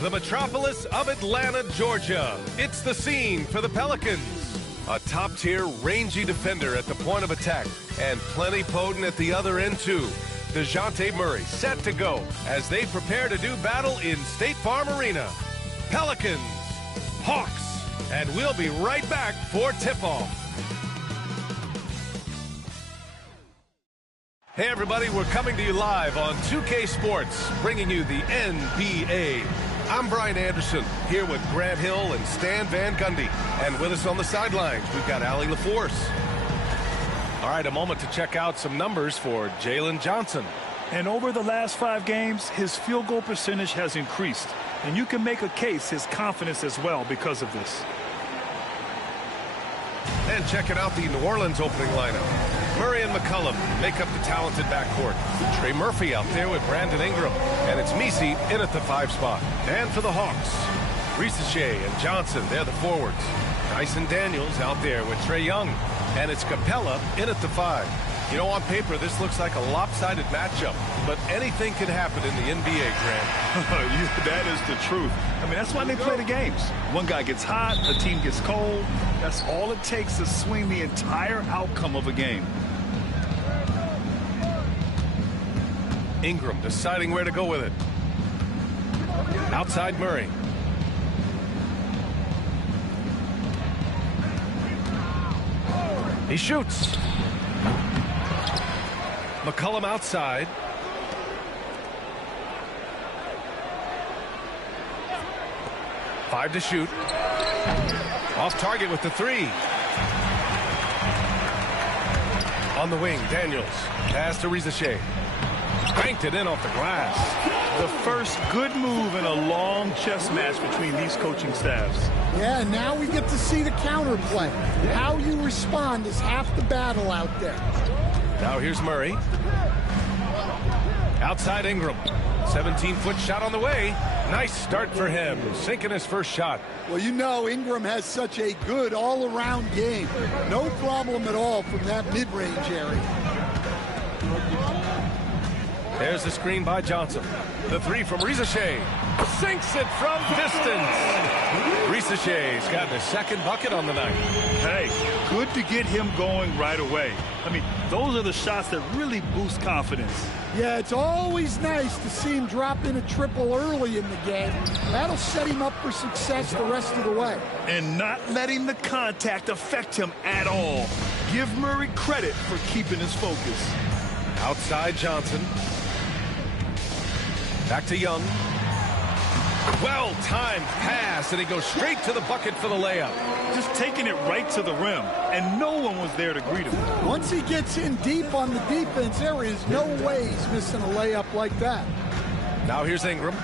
The metropolis of Atlanta, Georgia. It's the scene for the Pelicans. A top-tier, rangy defender at the point of attack, and plenty potent at the other end, too. DeJounte Murray set to go as they prepare to do battle in State Farm Arena. Pelicans, Hawks, and we'll be right back for tip-off. Hey, everybody, we're coming to you live on 2K Sports, bringing you the NBA. I'm Brian Anderson, here with Grant Hill and Stan Van Gundy. And with us on the sidelines, we've got Allie LaForce. All right, a moment to check out some numbers for Jalen Johnson. And over the last 5 games, his field goal percentage has increased. And you can make a case his confidence as well because of this. And checking out the New Orleans opening lineup. Murray and McCollum make up the talented backcourt. Trey Murphy out there with Brandon Ingram. And it's Messi in at the 5 spot. And for the Hawks, Shea and Johnson, they're the forwards. Dyson Daniels out there with Trae Young. And it's Capella in at the 5. You know, on paper, this looks like a lopsided matchup, but anything can happen in the NBA, Grant. That is the truth. I mean, that's why they play the games. One guy gets hot, a team gets cold. That's all it takes to swing the entire outcome of a game. Ingram deciding where to go with it. Outside Murray. He shoots. McCollum outside. Five to shoot. Off target with the 3. On the wing, Daniels. Pass to Shea. Banked it in off the glass. The first good move in a long chess match between these coaching staffs. Yeah, now we get to see the counterplay. How you respond is half the battle out there. Now here's Murray. Outside Ingram. 17-foot shot on the way. Nice start for him, sinking his first shot. Well, you know Ingram has such a good all-around game. No problem at all from that mid-range area. There's the screen by Johnson. The 3 from Shea. Sinks it from distance. Shea's gotten his second bucket on the night. Hey, good to get him going right away. I mean, those are the shots that really boost confidence. Yeah, it's always nice to see him drop in a triple early in the game. That'll set him up for success the rest of the way. And not letting the contact affect him at all. Give Murray credit for keeping his focus. Outside Johnson. Back to Young. Well-timed pass, and he goes straight to the bucket for the layup. Just taking it right to the rim, and no one was there to greet him. Once he gets in deep on the defense, there is no way he's missing a layup like that. Now here's Ingram,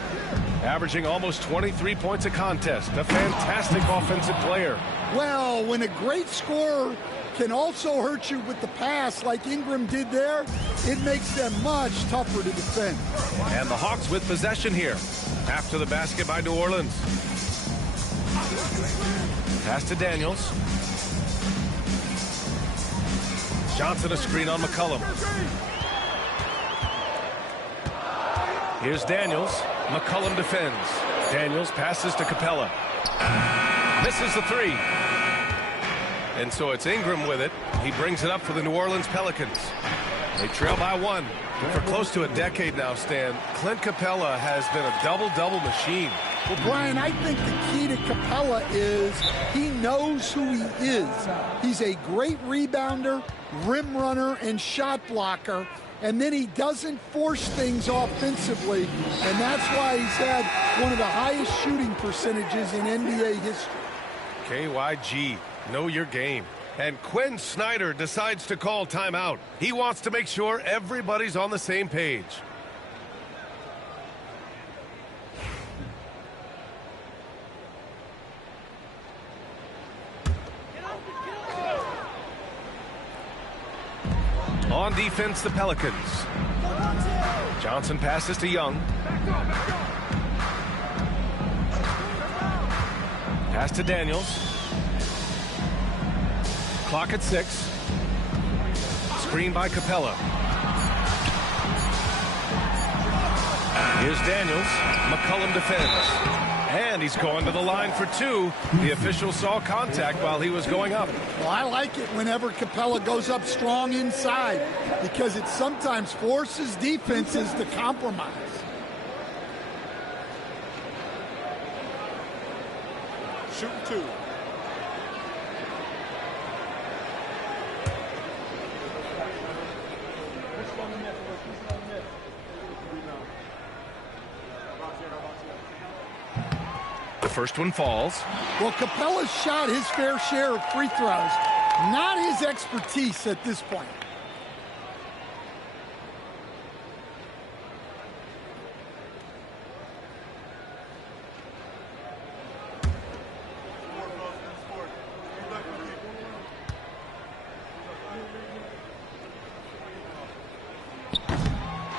averaging almost 23 points a contest. A fantastic offensive player. Well, when a great scorer can also hurt you with the pass like Ingram did there, it makes them much tougher to defend. And the Hawks with possession here. After the basket by New Orleans. Pass to Daniels. Johnson a screen on McCollum. Here's Daniels. McCollum defends. Daniels passes to Capella. Misses the 3. And so it's Ingram with it. He brings it up for the New Orleans Pelicans. They trail by 1. For close to a decade now, Stan, Clint Capella has been a double-double machine. Well, Brian, I think the key to Capella is he knows who he is. He's a great rebounder, rim runner, and shot blocker. And then he doesn't force things offensively. And that's why he's had one of the highest shooting percentages in NBA history. KYG, know your game. And Quinn Snyder decides to call timeout. He wants to make sure everybody's on the same page. On defense, the Pelicans. Johnson passes to Young. Pass to Daniels. Clock at 6. Screen by Capella. Here's Daniels. McCollum defends. And he's going to the line for two. The official saw contact while he was going up. Well, I like it whenever Capella goes up strong inside because it sometimes forces defenses to compromise. Shooting two. The first one falls. Well, Capella's shot his fair share of free throws. Not his expertise at this point.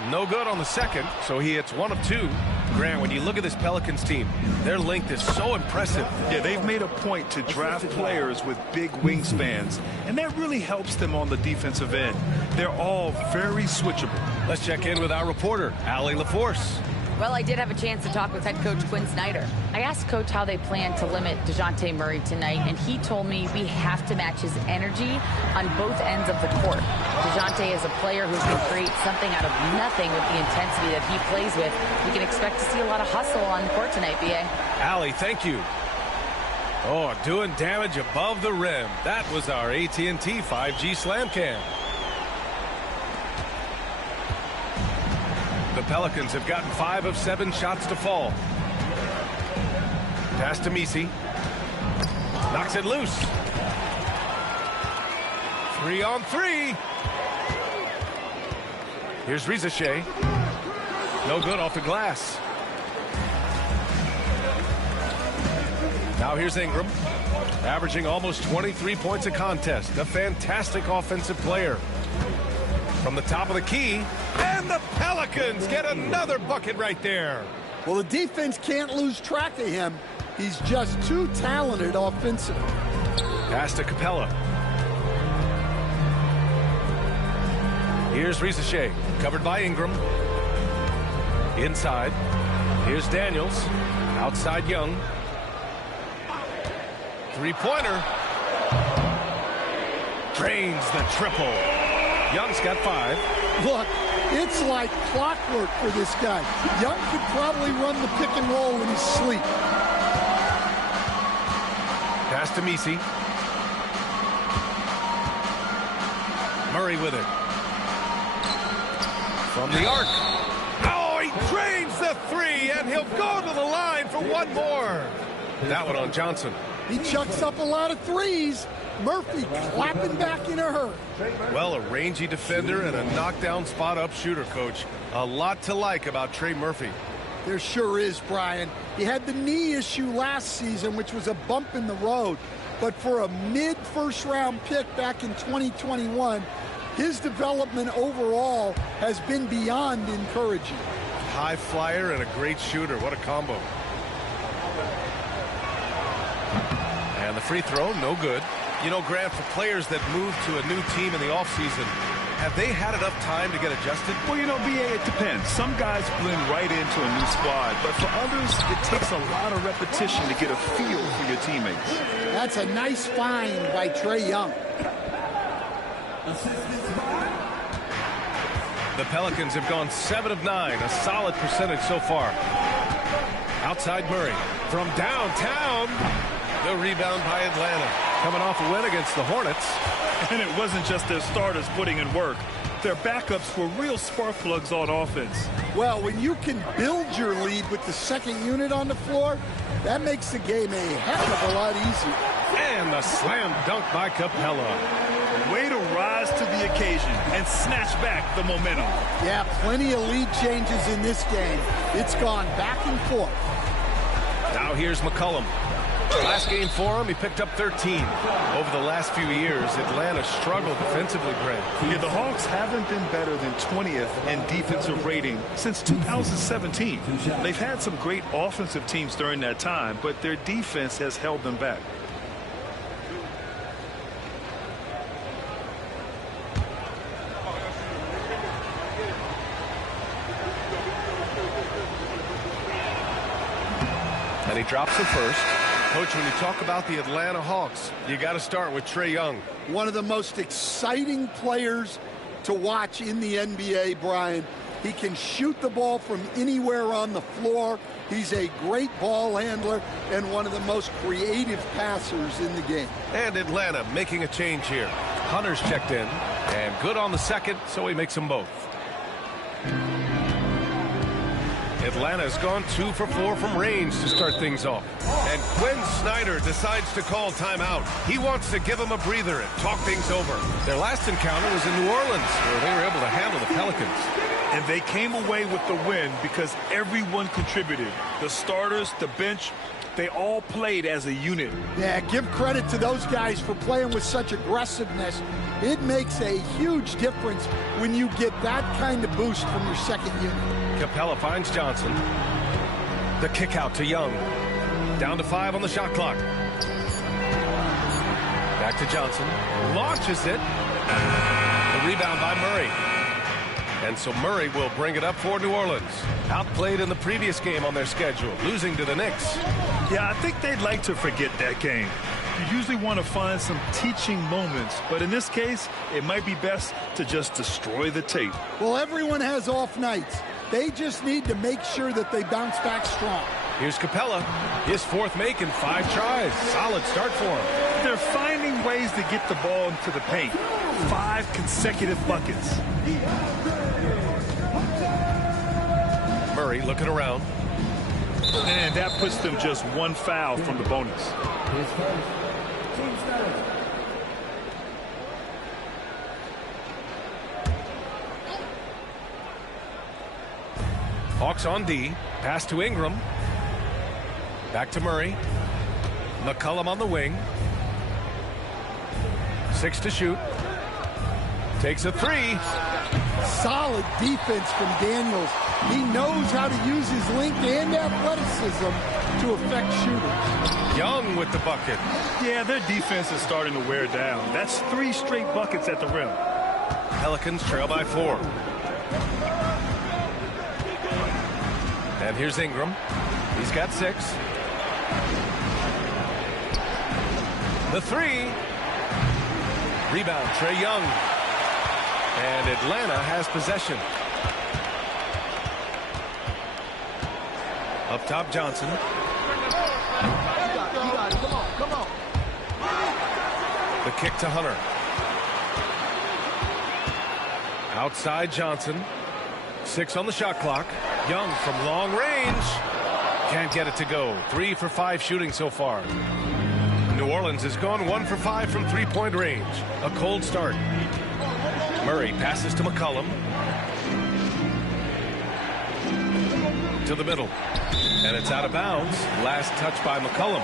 No good on the second, so he hits one of two. Grant, when you look at this Pelicans team, their length is so impressive. Yeah, they've made a point to draft players with big wingspans, and that really helps them on the defensive end. They're all very switchable. Let's check in with our reporter, Allie LaForce. Well, I did have a chance to talk with head coach Quinn Snyder. I asked Coach how they plan to limit DeJounte Murray tonight, and he told me we have to match his energy on both ends of the court. DeJounte is a player who can create something out of nothing with the intensity that he plays with. We can expect to see a lot of hustle on the court tonight, B.A. Allie, thank you. Oh, doing damage above the rim. That was our AT&T 5G Slam Cam. The Pelicans have gotten 5 of 7 shots to fall. Pass to Messi. Knocks it loose. 3 on 3. Here's Rizachet. No good off the glass. Now here's Ingram. Averaging almost 23 points a contest. A fantastic offensive player. From the top of the key, and the Pelicans get another bucket right there. Well, the defense can't lose track of him. He's just too talented offensively. Pass to Capella. Here's Rizachet, covered by Ingram. Inside. Here's Daniels. Outside Young. Three-pointer. Drains the triple. Young's got 5. Look, it's like clockwork for this guy. Young could probably run the pick and roll in his sleep. Pass to Messi. Murray with it. From the arc. Oh, he drains the 3, and he'll go to the line for one more. That one on Johnson. He chucks up a lot of threes. Murphy clapping back in a hurry. Well, a rangy defender and a knockdown spot-up shooter, Coach. A lot to like about Trey Murphy. There sure is, Brian. He had the knee issue last season, which was a bump in the road. But for a mid-first-round pick back in 2021, his development overall has been beyond encouraging. High flyer and a great shooter. What a combo. And the free throw, no good. You know, Grant, for players that move to a new team in the offseason, have they had enough time to get adjusted? Well, you know, B.A., it depends. Some guys blend right into a new squad, but for others, it takes a lot of repetition to get a feel for your teammates. That's a nice find by Trae Young. The Pelicans have gone 7 of 9, a solid percentage so far. Outside Murray. From downtown, the rebound by Atlanta. Coming off a win against the Hornets. And it wasn't just their starters putting in work. Their backups were real spark plugs on offense. Well, when you can build your lead with the second unit on the floor, that makes the game a heck of a lot easier. And the slam dunk by Capella. Way to rise to the occasion and snatch back the momentum. Yeah, plenty of lead changes in this game. It's gone back and forth. Now here's McCollum. Last game for him, he picked up 13. Over the last few years, Atlanta struggled defensively, Grant. Yeah, the Hawks haven't been better than 20th in defensive rating since 2017. They've had some great offensive teams during that time, but their defense has held them back. And he drops the first. Coach, when you talk about the Atlanta Hawks, you got to start with Trae Young. One of the most exciting players to watch in the NBA, Brian. He can shoot the ball from anywhere on the floor. He's a great ball handler and one of the most creative passers in the game. And Atlanta making a change here. Hunter's checked in, and good on the second, so he makes them both. Atlanta's gone 2 for 4 from range to start things off. And Quinn Snyder decides to call timeout. He wants to give them a breather and talk things over. Their last encounter was in New Orleans, where they were able to handle the Pelicans. And they came away with the win because everyone contributed. The starters, the bench, they all played as a unit. Yeah, give credit to those guys for playing with such aggressiveness. It makes a huge difference when you get that kind of boost from your second unit. Capella finds Johnson. The kick out to Young. Down to 5 on the shot clock. Back to Johnson. Launches it. The rebound by Murray. And so Murray will bring it up for New Orleans. Outplayed in the previous game on their schedule, losing to the Knicks. Yeah, I think they'd like to forget that game. You usually want to find some teaching moments, but in this case, it might be best to just destroy the tape. Well, everyone has off nights. They just need to make sure that they bounce back strong. Here's Capella, his 4th make in 5 tries. Solid start for him. They're finding ways to get the ball into the paint. 5 consecutive buckets. Murray looking around. And that puts them just 1 foul from the bonus. Hawks on D. Pass to Ingram. Back to Murray. McCollum on the wing. 6 to shoot. Takes a 3. Solid defense from Daniels. He knows how to use his length and athleticism to affect shooters. Young with the bucket. Yeah, their defense is starting to wear down. That's 3 straight buckets at the rim. Pelicans trail by 4. And here's Ingram. He's got 6. The 3. Rebound, Trae Young. And Atlanta has possession. Up top, Johnson. Come on. The kick to Hunter. Outside Johnson. 6 on the shot clock. Young from long range. Can't get it to go. 3 for 5 shooting so far. New Orleans has gone 1 for 5 from 3-point range. A cold start. Murray passes to McCollum. To the middle. And it's out of bounds. Last touch by McCollum.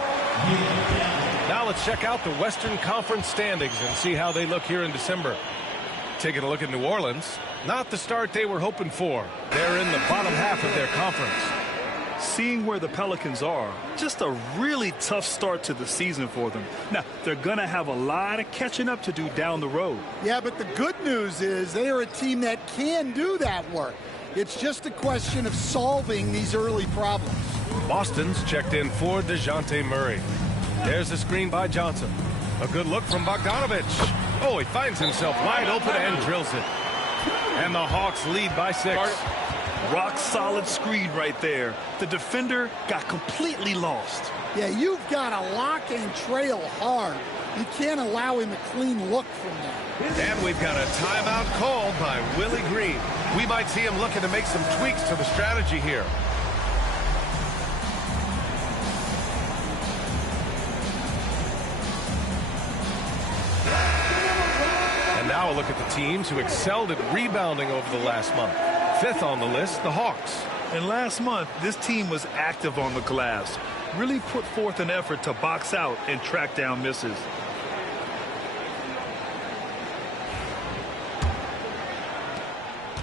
Now let's check out the Western Conference standings and see how they look here in December. Taking a look at New Orleans. Not the start they were hoping for. They're in the bottom half of their conference. Seeing where the Pelicans are, just a really tough start to the season for them. Now, they're going to have a lot of catching up to do down the road. Yeah, but the good news is they are a team that can do that work. It's just a question of solving these early problems. Boston's checked in for DeJounte Murray. There's a screen by Johnson. A good look from Bogdanovich. Oh, he finds himself wide open and drills it. And the Hawks lead by 6. Rock solid screen right there. The defender got completely lost. Yeah, you've got to lock and trail hard. You can't allow him a clean look from that. And we've got a timeout called by Willie Green. We might see him looking to make some tweaks to the strategy here. And now a look at the teams who excelled at rebounding over the last month. 5th on the list, the Hawks. And last month, this team was active on the glass. Really put forth an effort to box out and track down misses.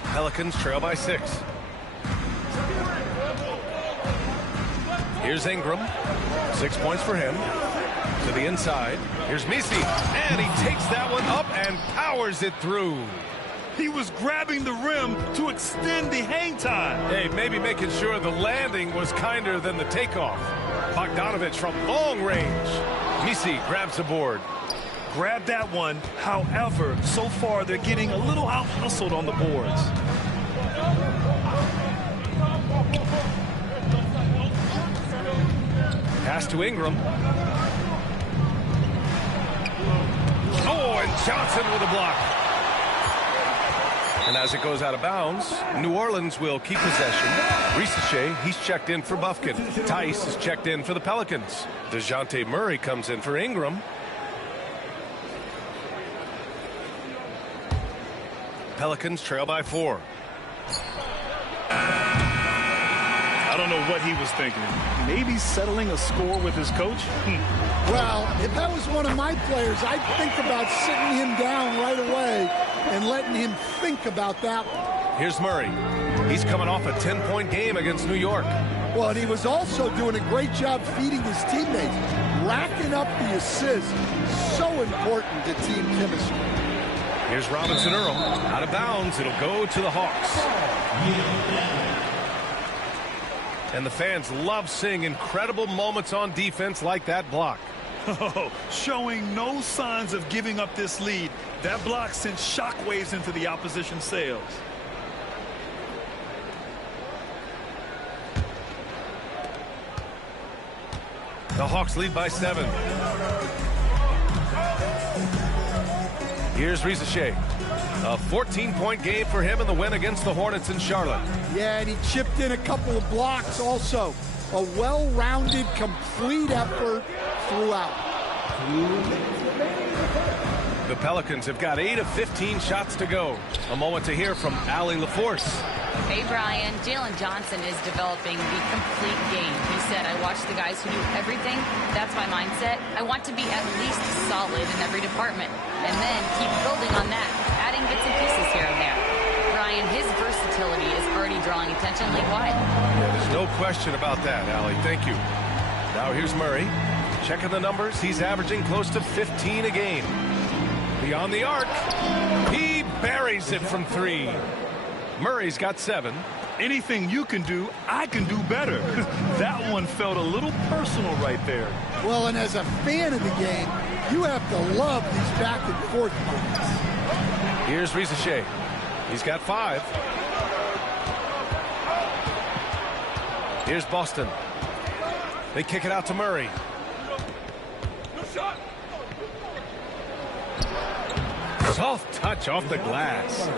Pelicans trail by 6. Here's Ingram. 6 points for him. To the inside. Here's Misi. And he takes that one up and powers it through. He was grabbing the rim to extend the hang time. Hey, maybe making sure the landing was kinder than the takeoff. Bogdanovich from long range. Misi grabs the board. Grab that one. However, so far they're getting a little out-hustled on the boards. Pass to Ingram. Oh, and Johnson with a block. And as it goes out of bounds, New Orleans will keep possession. Risache, he's checked in for Bufkin. Tice is checked in for the Pelicans. DeJounte Murray comes in for Ingram. Pelicans trail by 4. I don't know what he was thinking. Maybe settling a score with his coach? Well, if that was one of my players, I'd think about sitting him down right away and letting him think about that one. Here's Murray. He's coming off a 10-point game against New York. Well, and he was also doing a great job feeding his teammates, racking up the assists. So important to team chemistry. Here's Robinson Earl. Out of bounds. It'll go to the Hawks. And the fans love seeing incredible moments on defense like that block. Oh, showing no signs of giving up this lead. That block sent shockwaves into the opposition sails. The Hawks lead by 7. Here's Risache. A 14-point game for him in the win against the Hornets in Charlotte. Yeah, and he chipped in a couple of blocks also. A well-rounded, complete effort throughout. The Pelicans have got 8 of 15 shots to go. A moment to hear from Allie LaForce. Hey, Brian, Jalen Johnson is developing the complete game. He said, I watch the guys who do everything. That's my mindset. I want to be at least solid in every department and then keep building on that, adding bits and pieces here and there. Brian, his versatility is already drawing attention league-wide. Yeah, there's no question about that, Allie. Thank you. Now here's Murray. Checking the numbers. He's averaging close to 15 a game. Beyond the arc. He buries it from 3. Murray's got 7. Anything you can do, I can do better. That one felt a little personal right there. Well, and as a fan of the game, you have to love these back and forth moments. Here's Risache. He's got 5. Here's Boston. They kick it out to Murray. Soft touch off the glass.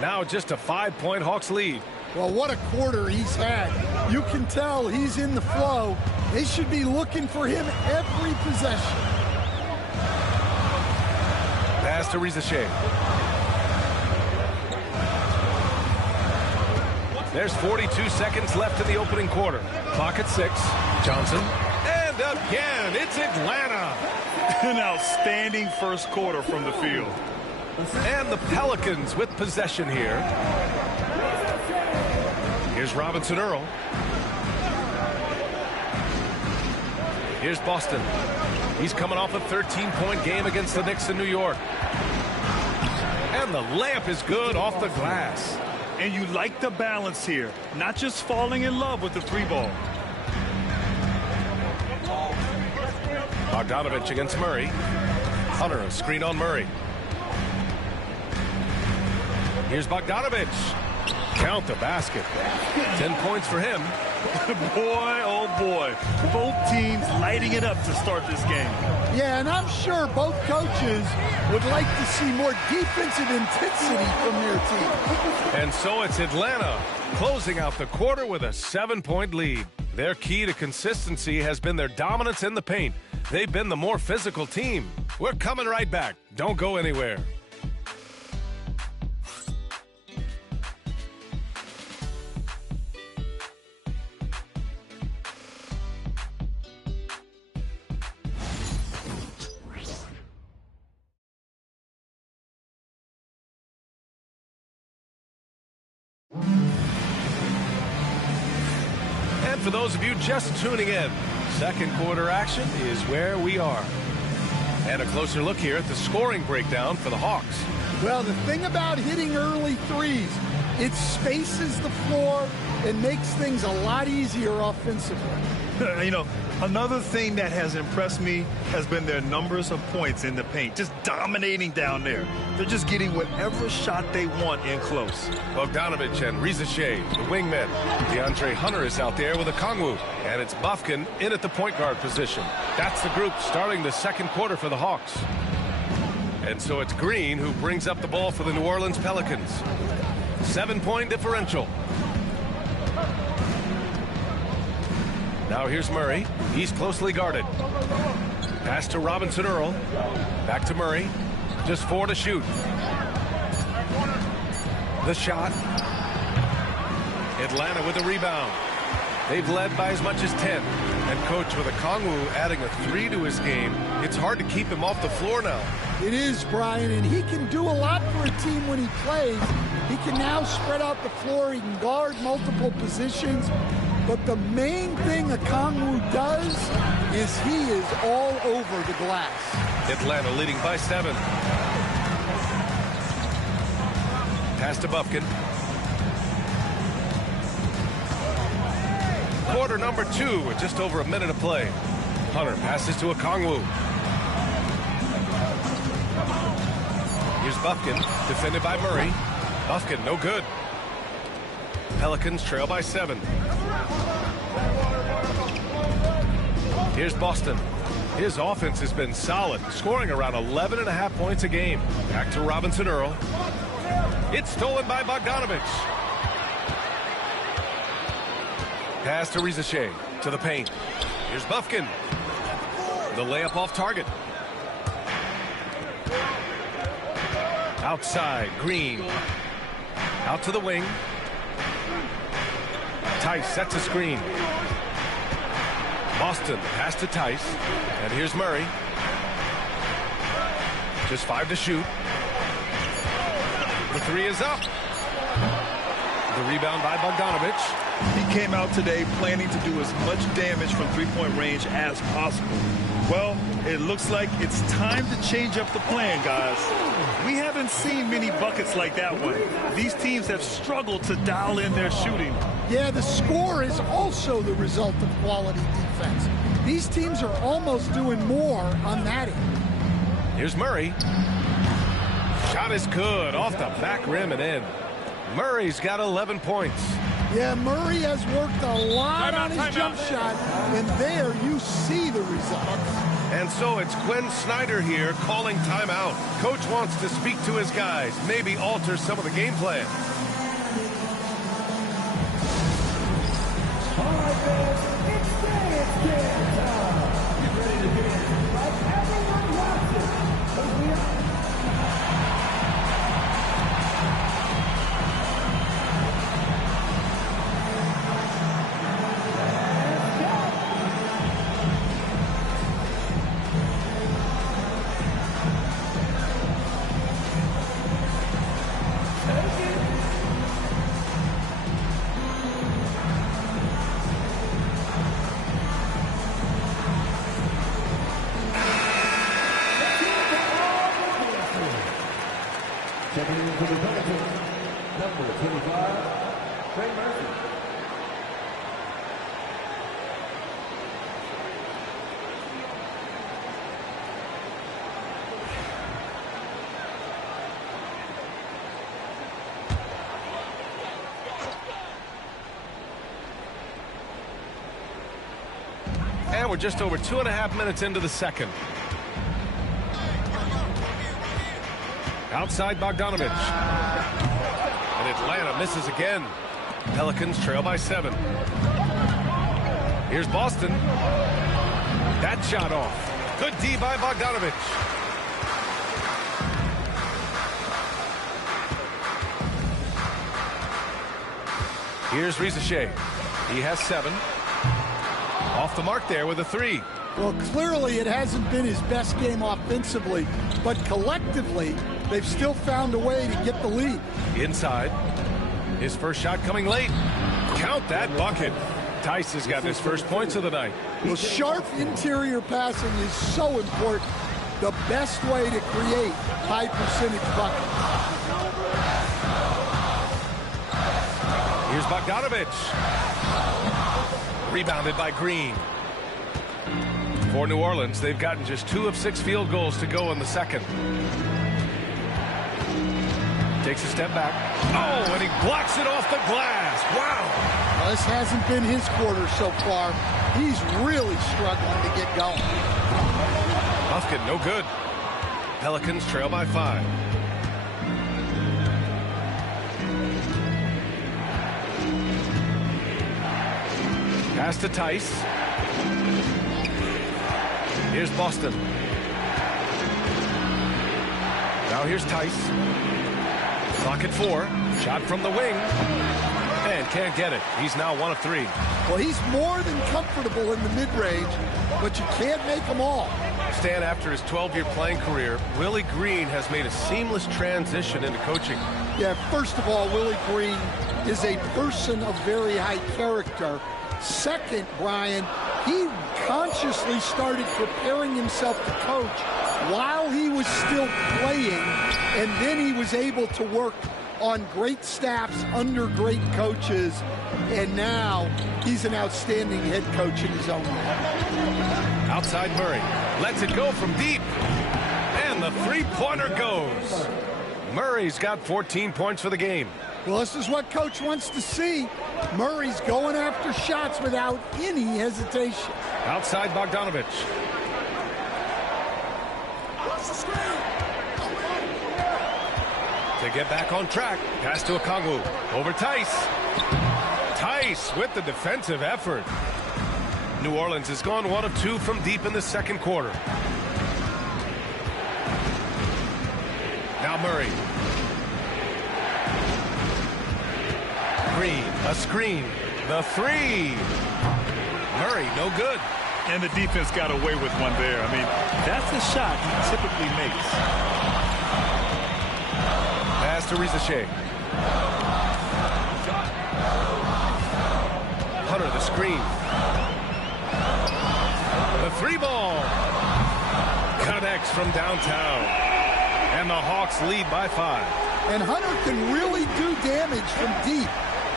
Now just a 5-point Hawks lead. Well, what a quarter he's had. You can tell he's in the flow. They should be looking for him every possession. Pass to Risache. There's 42 seconds left in the opening quarter. Clock at 6. Johnson. And again, it's Atlanta. An outstanding first quarter from the field. And the Pelicans with possession here. Here's Robinson Earl. Here's Boston. He's coming off a 13-point game against the Knicks in New York. And the layup is good off the glass. And you like the balance here. Not just falling in love with the 3-ball. Bogdanovich against Murray. Hunter, a screen on Murray. Here's Bogdanovich. Count the basket. 10 points for him. Boy, oh boy. Both teams lighting it up to start this game. Yeah, and I'm sure both coaches would like to see more defensive intensity from their team. And so it's Atlanta closing out the quarter with a 7-point lead. Their key to consistency has been their dominance in the paint. They've been the more physical team. We're coming right back. Don't go anywhere. And for those of you just tuning in, second quarter action is where we are. And a closer look here at the scoring breakdown for the Hawks. Well, the thing about hitting early threes, it spaces the floor and makes things a lot easier offensively. You know, another thing that has impressed me has been their numbers of points in the paint, just dominating down there. They're just getting whatever shot they want in close. Bogdanovich and Rizachet, the wingmen. DeAndre Hunter is out there with a Kongwu. And it's Bufkin in at the point guard position. That's the group starting the second quarter for the Hawks. And so it's Green who brings up the ball for the New Orleans Pelicans. 7-point differential. Now here's Murray. He's closely guarded. Pass to Robinson Earl. Back to Murray. Just 4 to shoot. The shot. Atlanta with the rebound. They've led by as much as 10. And coach with a Kongwu adding a 3 to his game. It's hard to keep him off the floor now. It is, Brian, and he can do a lot for a team when he plays. He can now spread out the floor. He can guard multiple positions. But the main thing a Kongwu does is he is all over the glass. Atlanta leading by 7. Pass to Bufkin. Quarter number 2 with just over a minute of play. Hunter passes to a Kongwu. Here's Bufkin, defended by Murray. Bufkin, no good. Pelicans trail by 7. Here's Boston. His offense has been solid, scoring around 11.5 points a game. Back to Robinson Earl. It's stolen by Bogdanovich. Pass to Rizachet, to the paint. Here's Bufkin. The layup off target. Outside, Green. Out to the wing. Tice sets a screen. Boston, pass to Tice. And here's Murray. Just 5 to shoot. The 3 is up. The rebound by Bogdanovich. He came out today planning to do as much damage from three-point range as possible. Well, it looks like it's time to change up the plan, guys. We haven't seen many buckets like that one. These teams have struggled to dial in their shooting. Yeah, the score is also the result of quality defense. These teams are almost doing more on that end. Here's Murray. Shot is good, off the back rim and in. Murray's got 11 points. Yeah, Murray has worked a lot on his jump shot, and there you see the results. And so it's Quinn Snyder here calling timeout. Coach wants to speak to his guys, maybe alter some of the game plan. All right, fans, it's game time. Get ready to dance like everyone watching. Checking in for the Pelicans, number 25, Trey Murphy. And we're just over 2.5 minutes into the second. Outside Bogdanovich. And Atlanta misses again. Pelicans trail by 7. Here's Boston. That shot off. Good D by Bogdanovich. Here's Rizachet. He has 7. Off the mark there with a 3. Well, clearly it hasn't been his best game offensively, but collectively, they've still found a way to get the lead. Inside. His first shot coming late. Count that bucket. Tice has got his first points of the night. Well, sharp interior passing is so important. the best way to create high percentage buckets. Here's Bogdanovich. Rebounded by Green. For New Orleans, they've gotten just 2 of 6 field goals to go in the second. Takes a step back. Oh, and he blocks it off the glass. Wow. Well, this hasn't been his quarter so far. He's really struggling to get going. Bucket, no good. Pelicans trail by 5. Pass to Tice. Here's Boston. Now here's Tice. Clock at 4. Shot from the wing. And can't get it. He's now 1 of 3. Well, he's more than comfortable in the mid-range, but you can't make them all. Stan, after his 12-year playing career, Willie Green has made a seamless transition into coaching. Yeah, first of all, Willie Green is a person of very high character. Second, Brian, he consciously started preparing himself to coach while he was still playing, and then he was able to work on great staffs under great coaches, and now he's an outstanding head coach in his own right. Outside Murray. Lets it go from deep. And the three-pointer goes. Murray's got 14 points for the game. Well, this is what Coach wants to see. Murray's going after shots without any hesitation. Outside Bogdanovich. To get back on track. Pass to Okongwu. Over Tice. Tice with the defensive effort. New Orleans has gone 1 of 2 from deep in the second quarter. Now Murray. Green, a screen. The 3. Murray, no good. And the defense got away with one there. I mean, that's the shot he typically makes. Pass to Rizachet. Hunter, the screen. The 3-ball. Connects from downtown. And the Hawks lead by 5. And Hunter can really do damage from deep.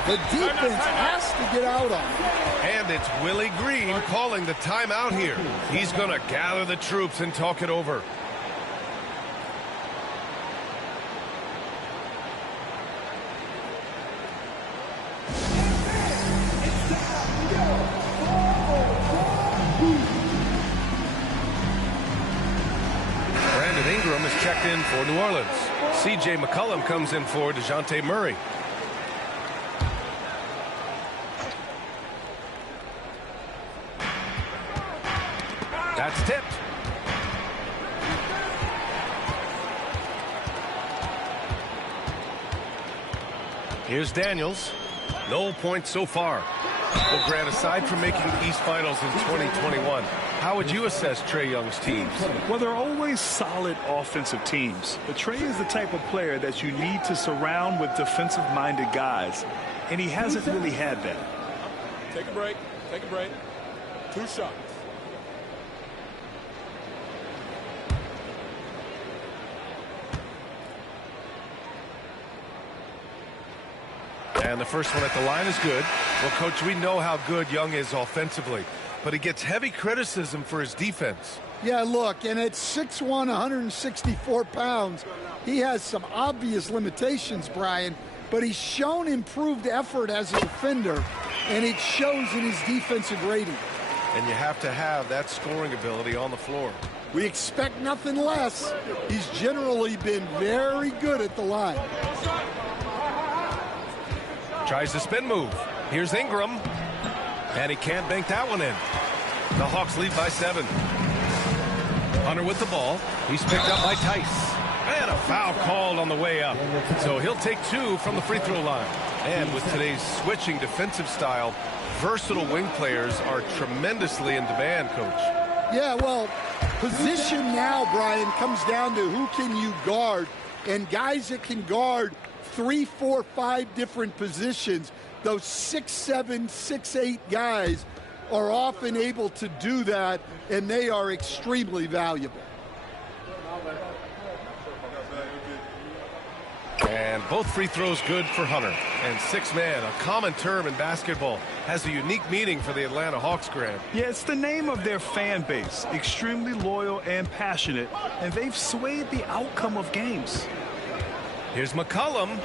The defense has to get out on him. And it's Willie Green calling the timeout here. He's going to gather the troops and talk it over. Ingram is checked in for New Orleans. C.J. McCollum comes in for DeJounte Murray. That's tipped. Here's Daniels. No points so far. Well, Grant, aside from making the East Finals in 2021, how would you assess Trae Young's teams? Well, they're always solid offensive teams. But Trae is the type of player that you need to surround with defensive-minded guys, and he hasn't really had that. Take a break. Take a break. 2 shots. And the first one at the line is good. Well, Coach, we know how good Young is offensively, but he gets heavy criticism for his defense. Yeah, look, and at 6'1", 164 pounds, he has some obvious limitations, Brian, but he's shown improved effort as a defender, and it shows in his defensive rating. And you have to have that scoring ability on the floor. We expect nothing less. He's generally been very good at the line. Tries the spin move. Here's Ingram. And he can't bank that one in. The Hawks lead by 7. Hunter with the ball. He's picked up by Tice. And a foul called on the way up. So he'll take 2 from the free throw line. And with today's switching defensive style, versatile wing players are tremendously in demand, Coach. Yeah, well, position now, Brian, comes down to who can you guard. And guys that can guard 3, 4, 5 different positions, those 6'7", 6'8" guys are often able to do that, and they are extremely valuable. And both free throws good for Hunter. And six-man, a common term in basketball, has a unique meaning for the Atlanta Hawks, Grant. Yeah, it's the name of their fan base. Extremely loyal and passionate. And they've swayed the outcome of games. Here's McCollum.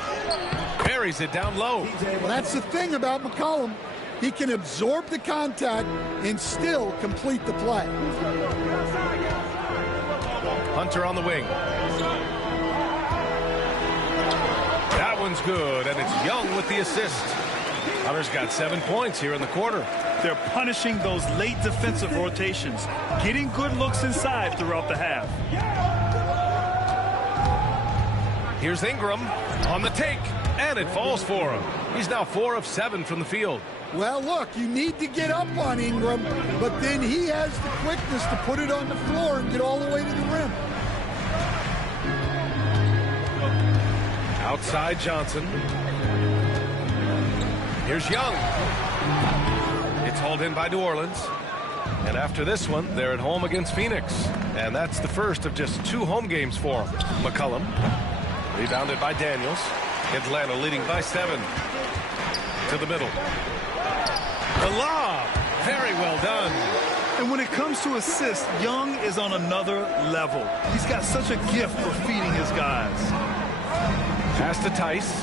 Buries it down low. Well, that's the thing about McCollum. He can absorb the contact and still complete the play. Hunter on the wing. That one's good, and it's Young with the assist. Hunter's got 7 points here in the quarter. They're punishing those late defensive rotations, getting good looks inside throughout the half. Here's Ingram on the take, and it falls for him. He's now 4 of 7 from the field. Well, look, you need to get up on Ingram, but then he has the quickness to put it on the floor and get all the way to the rim. Outside Johnson. Here's Young. It's hauled in by New Orleans. And after this one, they're at home against Phoenix. And that's the first of just 2 home games for them. McCollum. Rebounded by Daniels. Atlanta leading by 7. To the middle. The lob. Very well done. And when it comes to assists, Young is on another level. He's got such a gift for feeding his guys. Pass to Tice.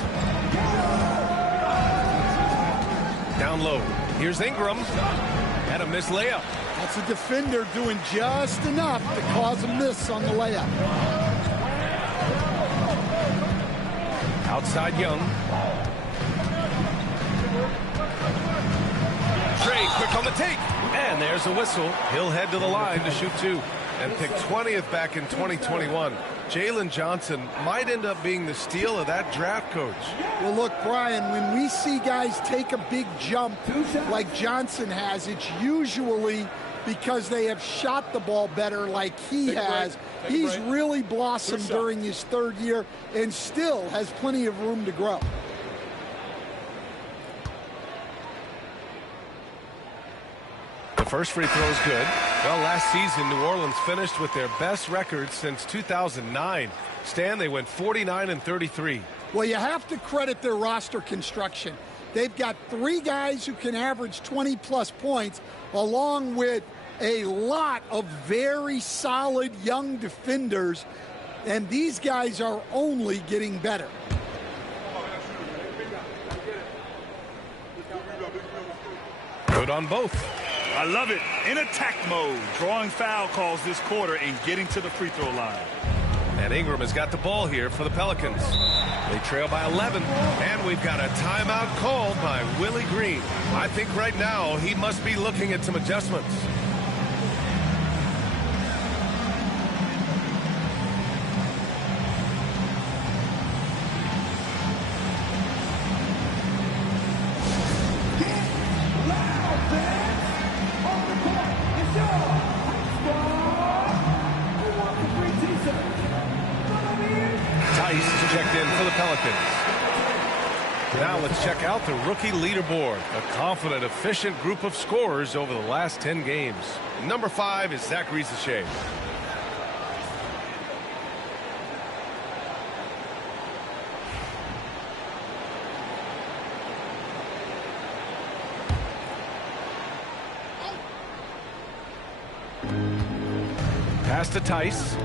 Down low. Here's Ingram. And a missed layup. That's a defender doing just enough to cause a miss on the layup. Outside Young. Trey quick on the take. And there's a whistle. He'll head to the line to shoot 2. And pick 20th back in 2021. Jalen Johnson might end up being the steal of that draft, Coach. Well, look, Brian, when we see guys take a big jump like Johnson has, it's usually because they have shot the ball better like he has. He's really blossomed during his 3rd year and still has plenty of room to grow. The first free throw is good. Well, last season, New Orleans finished with their best record since 2009. Stan, they went 49-33. Well, you have to credit their roster construction. They've got 3 guys who can average 20-plus points, along with a lot of very solid young defenders, and these guys are only getting better. Good on both. I love it. In attack mode, drawing foul calls this quarter and getting to the free throw line. And Ingram has got the ball here for the Pelicans. They trail by 11, and we've got a timeout called by Willie Green. I think right now he must be looking at some adjustments. Now let's check out the rookie leaderboard. A confident, efficient group of scorers over the last 10 games. Number 5 is Zach Rieseshay. Pass to Tice.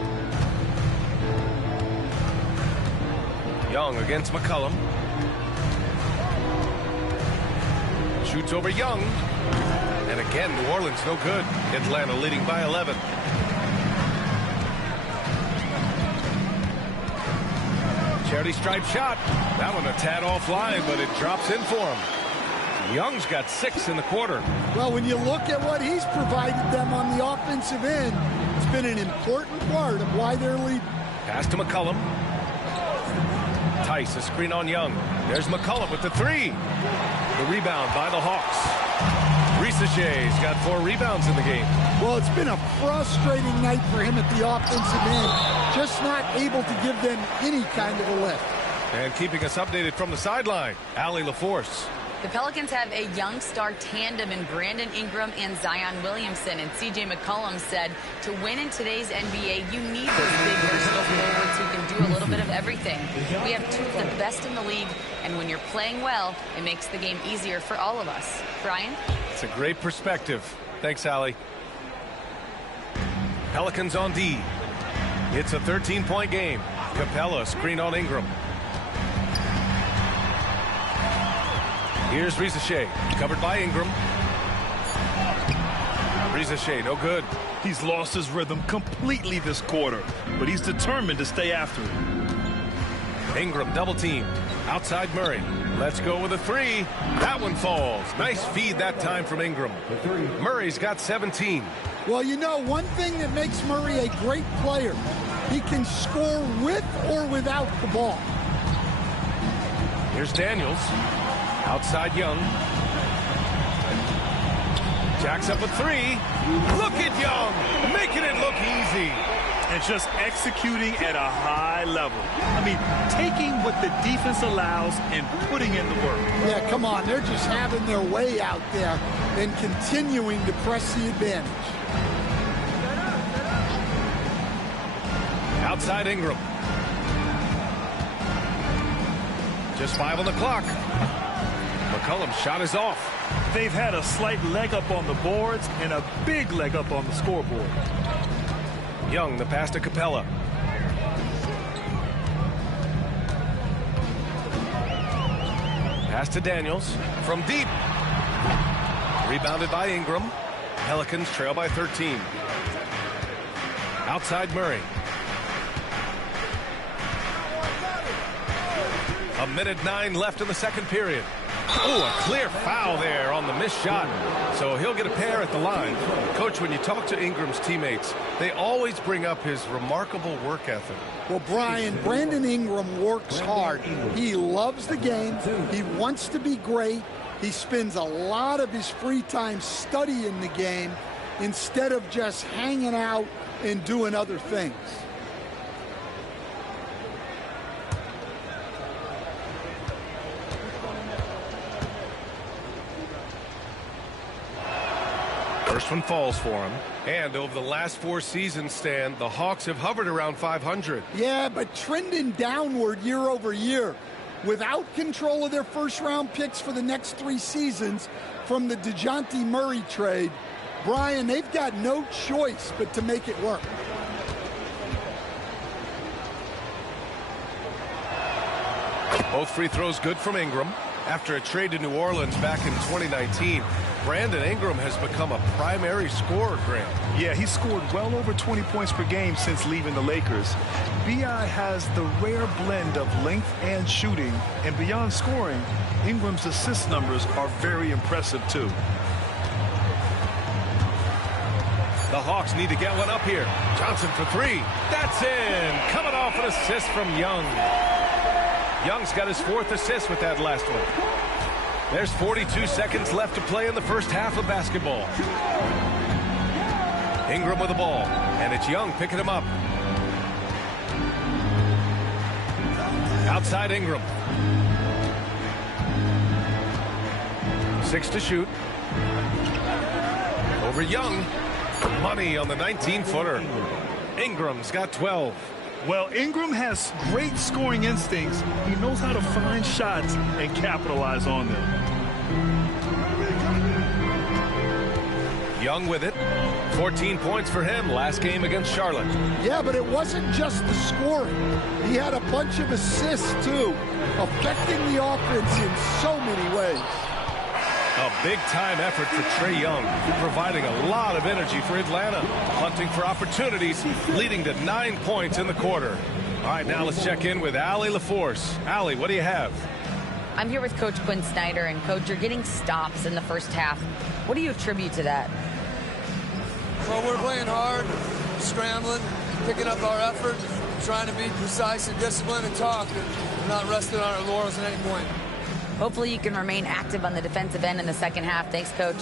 Young against McCollum. Shoots over Young. And again, New Orleans no good. Atlanta leading by 11. Charity stripe shot. That one a tad offline, but it drops in for him. Young's got 6 in the quarter. Well, when you look at what he's provided them on the offensive end, it's been an important part of why they're leading. Pass to McCollum. Tice, a screen on Young. There's McCollum with the 3. The rebound by the Hawks. Rieseshay's got 4 rebounds in the game. Well, it's been a frustrating night for him at the offensive end. Just not able to give them any kind of a lift. And keeping us updated from the sideline, Allie LaForce. The Pelicans have a young star tandem in Brandon Ingram and Zion Williamson. And C.J. McCollum said to win in today's NBA, you need those big, versatile forwards who can do a little bit of everything. We have two of the best in the league, and when you're playing well, it makes the game easier for all of us. Brian? It's a great perspective. Thanks, Allie. Pelicans on D. It's a 13-point game. Capella screen on Ingram. Here's Rizachet, covered by Ingram. Rizachet, no good. He's lost his rhythm completely this quarter, but he's determined to stay after it. Ingram double team. Outside Murray. Let's go with a three. That one falls. Nice feed that time from Ingram. Murray's got 17. Well, you know, one thing that makes Murray a great player, he can score with or without the ball. Here's Daniels. Outside Young. Jacks up a three. Look at Young, making it look easy. And just executing at a high level. I mean, taking what the defense allows and putting in the work. Yeah, come on. They're just having their way out there and continuing to press the advantage. Outside Ingram. Just 5 on the clock. McCollum's shot is off. They've had a slight leg up on the boards and a big leg up on the scoreboard. Young, the pass to Capella. Pass to Daniels from deep. Rebounded by Ingram. Pelicans trail by 13. Outside Murray. A minute 9 left in the second period. Oh, a clear foul there on the missed shot. So he'll get a pair at the line. Coach, when you talk to Ingram's teammates, they always bring up his remarkable work ethic. Well, Brian, Brandon Ingram works hard. He loves the game. He wants to be great. He spends a lot of his free time studying the game instead of just hanging out and doing other things. First one falls for him. And over the last 4 seasons, Stan, the Hawks have hovered around 500. Yeah, but trending downward year over year. Without control of their first-round picks for the next 3 seasons from the DeJounte Murray trade, Brian, they've got no choice but to make it work. Both free throws good from Ingram. After a trade to New Orleans back in 2019, Brandon Ingram has become a primary scorer, Grant. Yeah, he scored well over 20 points per game since leaving the Lakers. B.I. has the rare blend of length and shooting, and beyond scoring, Ingram's assist numbers are very impressive, too. The Hawks need to get one up here. Johnson for 3. That's in. Coming off an assist from Young. Young's got his 4th assist with that last one. There's 42 seconds left to play in the first half of basketball. Ingram with the ball, and it's Young picking him up. Outside Ingram. 6 to shoot. Over Young. Money on the 19-footer. Ingram's got 12. Well, Ingram has great scoring instincts. He knows how to find shots and capitalize on them. Young with it. 14 points for him last game against Charlotte. Yeah, but it wasn't just the scoring. He had a bunch of assists, too, affecting the offense in so many ways. A big-time effort for Trae Young, providing a lot of energy for Atlanta, hunting for opportunities, leading to 9 points in the quarter. All right, now let's check in with Allie LaForce. Allie, what do you have? I'm here with Coach Quinn Snyder, and Coach, you're getting stops in the first half. What do you attribute to that? Well, we're playing hard, scrambling, picking up our effort, trying to be precise and disciplined and talk, and we're not resting on our laurels at any point. Hopefully you can remain active on the defensive end in the second half. Thanks, Coach.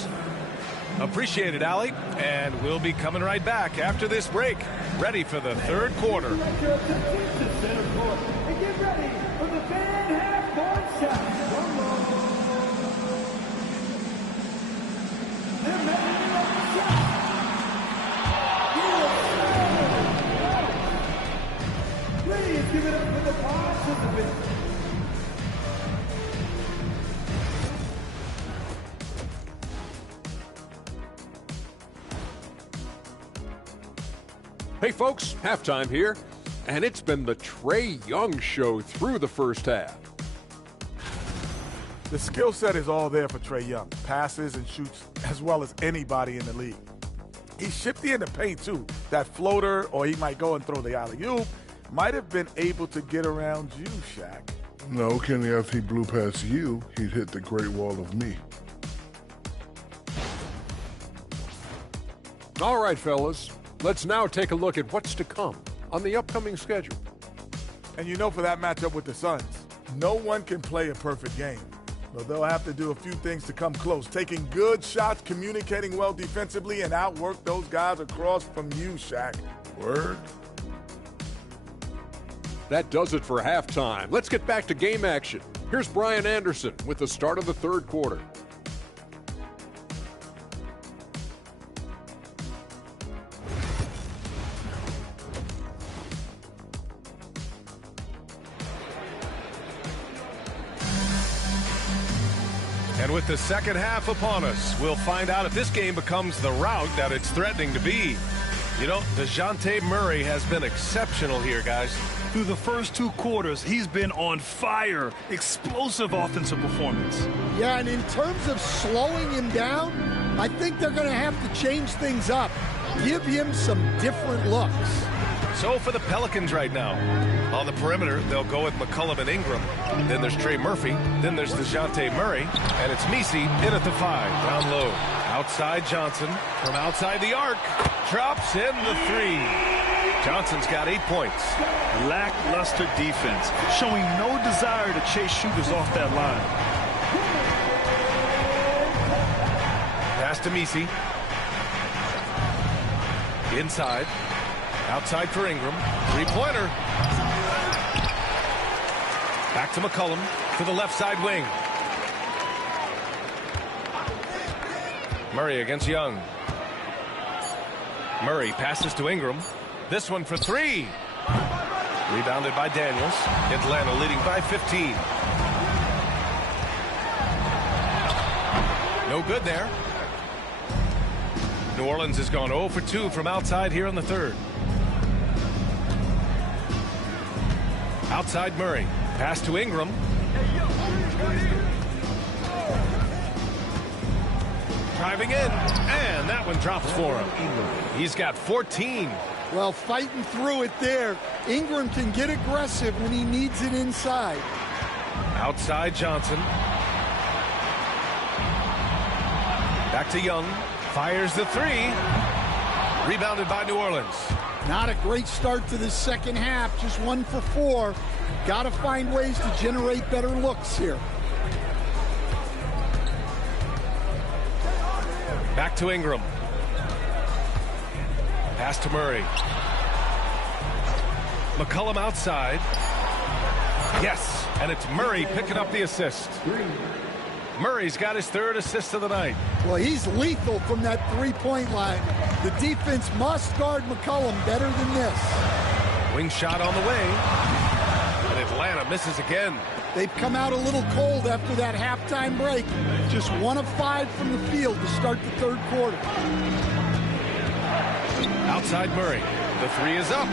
Appreciate it, Allie. And we'll be coming right back after this break. Ready for the third quarter. And get ready for the fan half-court shot. Please give it up for the participants. Hey folks, halftime here, and it's been the Trae Young show through the first half. The skill set is all there for Trae Young. Passes and shoots as well as anybody in the league. He's shifty in the paint too. That floater, or he might go and throw the alley-oop, might have been able to get around you, Shaq. No, Kenny, if he blew past you, he'd hit the great wall of me. All right, fellas, let's now take a look at what's to come on the upcoming schedule. And you know, for that matchup with the Suns, no one can play a perfect game. But they'll have to do a few things to come close. Taking good shots, communicating well defensively, and outwork those guys across from you, Shaq. Word? That does it for halftime. Let's get back to game action. Here's Brian Anderson with the start of the third quarter. And with the second half upon us, we'll find out if this game becomes the rout that it's threatening to be. You know, DeJounte Murray has been exceptional here, guys. Through the first two quarters, he's been on fire. Explosive offensive performance. Yeah, and in terms of slowing him down, I think they're going to have to change things up. Give him some different looks. So for the Pelicans right now, on the perimeter, they'll go with McCollum and Ingram. Then there's Trey Murphy. Then there's DeJounte Murray. And it's Misi in at the 5, down low. Outside Johnson, from outside the arc, drops in the 3. Johnson's got 8 points. Lackluster defense, showing no desire to chase shooters off that line. Pass to Misi. Inside. Outside for Ingram. Three-pointer. Back to McCollum to the left side wing. Murray against Young. Murray passes to Ingram. This one for 3. Rebounded by Daniels. Atlanta leading by 15. No good there. New Orleans has gone 0 for 2 from outside here in the third. Outside Murray. Pass to Ingram. Driving in. And that one drops for him. He's got 14. Well, fighting through it there. Ingram can get aggressive when he needs it inside. Outside Johnson. Back to Young. Fires the 3. Rebounded by New Orleans. Not a great start to the second half. Just 1 for 4. Got to find ways to generate better looks here. Back to Ingram. Pass to Murray. McCollum outside. Yes, and it's Murray picking up the assist. Murray's got his 3rd assist of the night. Well, he's lethal from that 3-point line. The defense must guard McCollum better than this. Wing shot on the way. And Atlanta misses again. They've come out a little cold after that halftime break. Just 1 of 5 from the field to start the third quarter. Outside Murray. The 3 is up.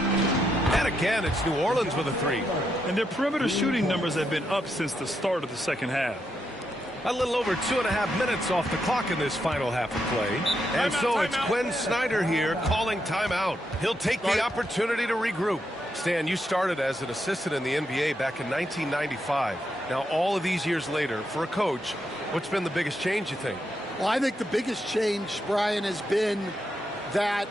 And again, it's New Orleans with a 3. And their perimeter shooting numbers have been up since the start of the second half. A little over 2.5 minutes off the clock in this final half of play. And so it's Quinn Snyder here calling timeout. He'll take the opportunity to regroup. Stan, you started as an assistant in the NBA back in 1995. Now, all of these years later, for a coach, what's been the biggest change, you think? Well, I think the biggest change, Brian, has been that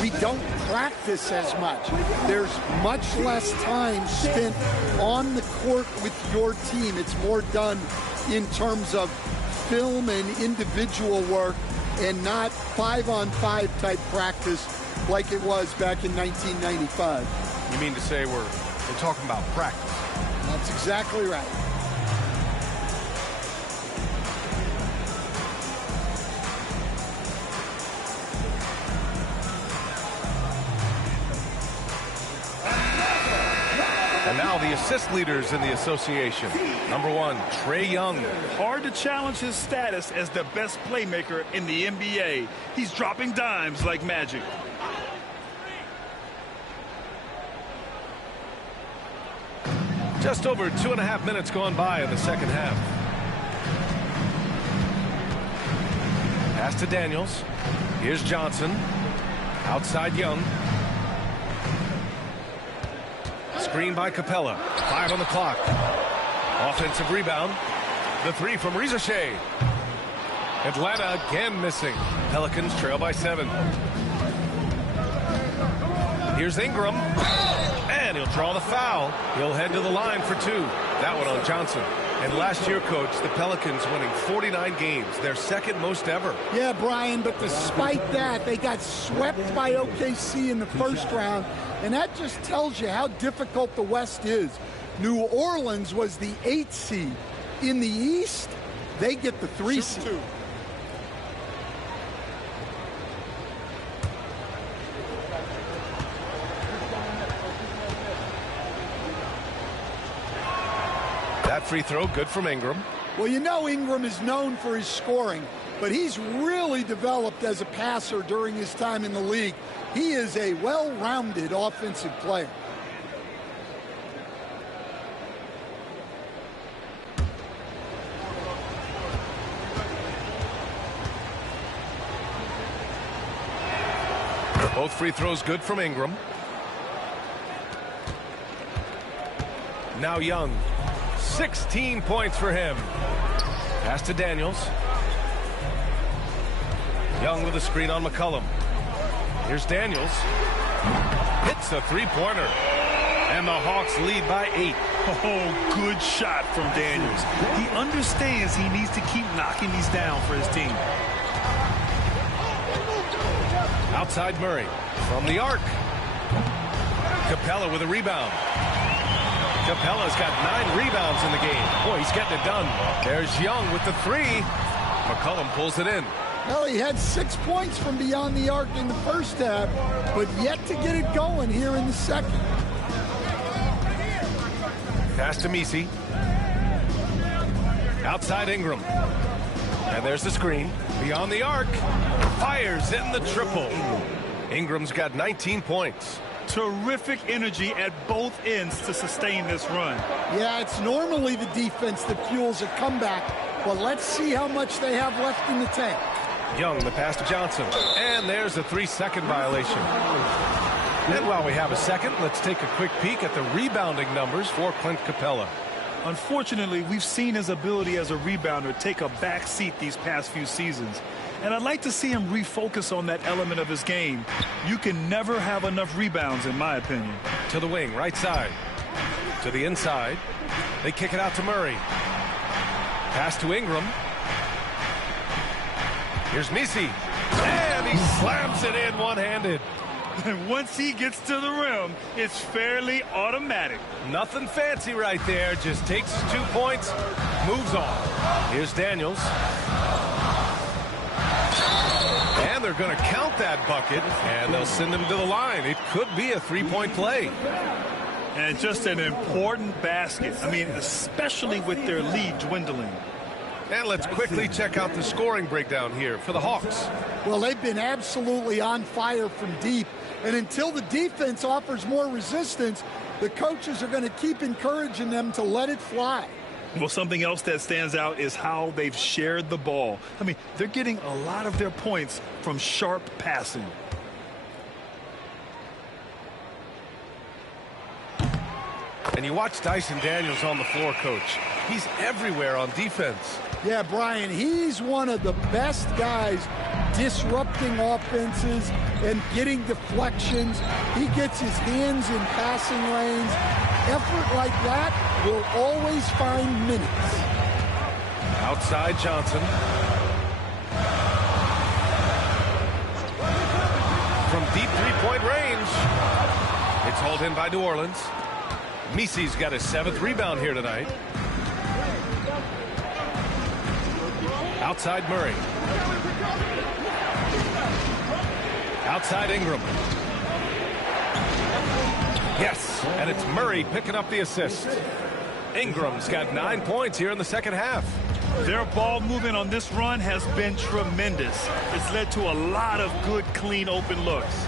we don't practice as much. There's much less time spent on the court with your team. It's more done in terms of film and individual work and not 5-on-5 type practice like it was back in 1995. You mean to say we're talking about practice? That's exactly right. And now the assist leaders in the association. Number 1, Trae Young. Hard to challenge his status as the best playmaker in the NBA. He's dropping dimes like magic. Just over 2.5 minutes gone by in the second half. Pass to Daniels. Here's Johnson. Outside Young. Screen by Capella. 5 on the clock. Offensive rebound. The 3 from Rizashea. Atlanta again missing. Pelicans trail by 7. Here's Ingram. And he'll draw the foul. He'll head to the line for 2. That one on Johnson. And last year, Coach, the Pelicans winning 49 games, their second most ever. Yeah, Brian, but despite that, they got swept by OKC in the first round, and that just tells you how difficult the West is. New Orleans was the 8th seed. In the East, they get the 3 seed. That free throw, good from Ingram. Well, you know Ingram is known for his scoring, but he's really developed as a passer during his time in the league. He is a well-rounded offensive player. Both free throws good from Ingram. Now Young. 16 points for him. Pass to Daniels. Young with a screen on McCollum. Here's Daniels. Hits a three-pointer. And the Hawks lead by 8. Oh, good shot from Daniels. He understands he needs to keep knocking these down for his team. Outside Murray. From the arc. Capella with a rebound. Capella's got 9 rebounds in the game. Boy, he's getting it done. There's Young with the 3. McCollum pulls it in. Well, he had 6 points from beyond the arc in the first half, but yet to get it going here in the second. Pass to Messi. Outside Ingram. And there's the screen. Beyond the arc. Fires in the triple. Ingram's got 19 points. Terrific energy at both ends to sustain this run. Yeah, it's normally the defense that fuels a comeback, but let's see how much they have left in the tank. Young, the pass to Johnson. And there's a 3-second violation. And while we have a second, let's take a quick peek at the rebounding numbers for Clint Capella. Unfortunately, we've seen his ability as a rebounder take a back seat these past few seasons. And I'd like to see him refocus on that element of his game. You can never have enough rebounds, in my opinion. To the wing, right side. To the inside. They kick it out to Murray. Pass to Ingram. Here's Messi. And he slams it in one-handed. And once he gets to the rim, it's fairly automatic. Nothing fancy right there. Just takes his 2 points, moves on. Here's Daniels. And they're going to count that bucket, and they'll send him to the line. It could be a 3-point play. And just an important basket. I mean, especially with their lead dwindling. And let's quickly check out the scoring breakdown here for the Hawks. Well, they've been absolutely on fire from deep. And until the defense offers more resistance, the coaches are going to keep encouraging them to let it fly. Well, something else that stands out is how they've shared the ball. I mean, they're getting a lot of their points from sharp passing. And you watch Dyson Daniels on the floor, Coach. He's everywhere on defense. Yeah, Brian, he's one of the best guys disrupting offenses and getting deflections. He gets his hands in passing lanes. Effort like that will always find minutes. Outside Johnson. From deep three-point range. It's hauled in by New Orleans. Messi's got his 7th rebound here tonight. Outside Murray. Outside Ingram. Yes, and it's Murray picking up the assist. Ingram's got 9 points here in the second half. Their ball movement on this run has been tremendous. It's led to a lot of good, clean, open looks.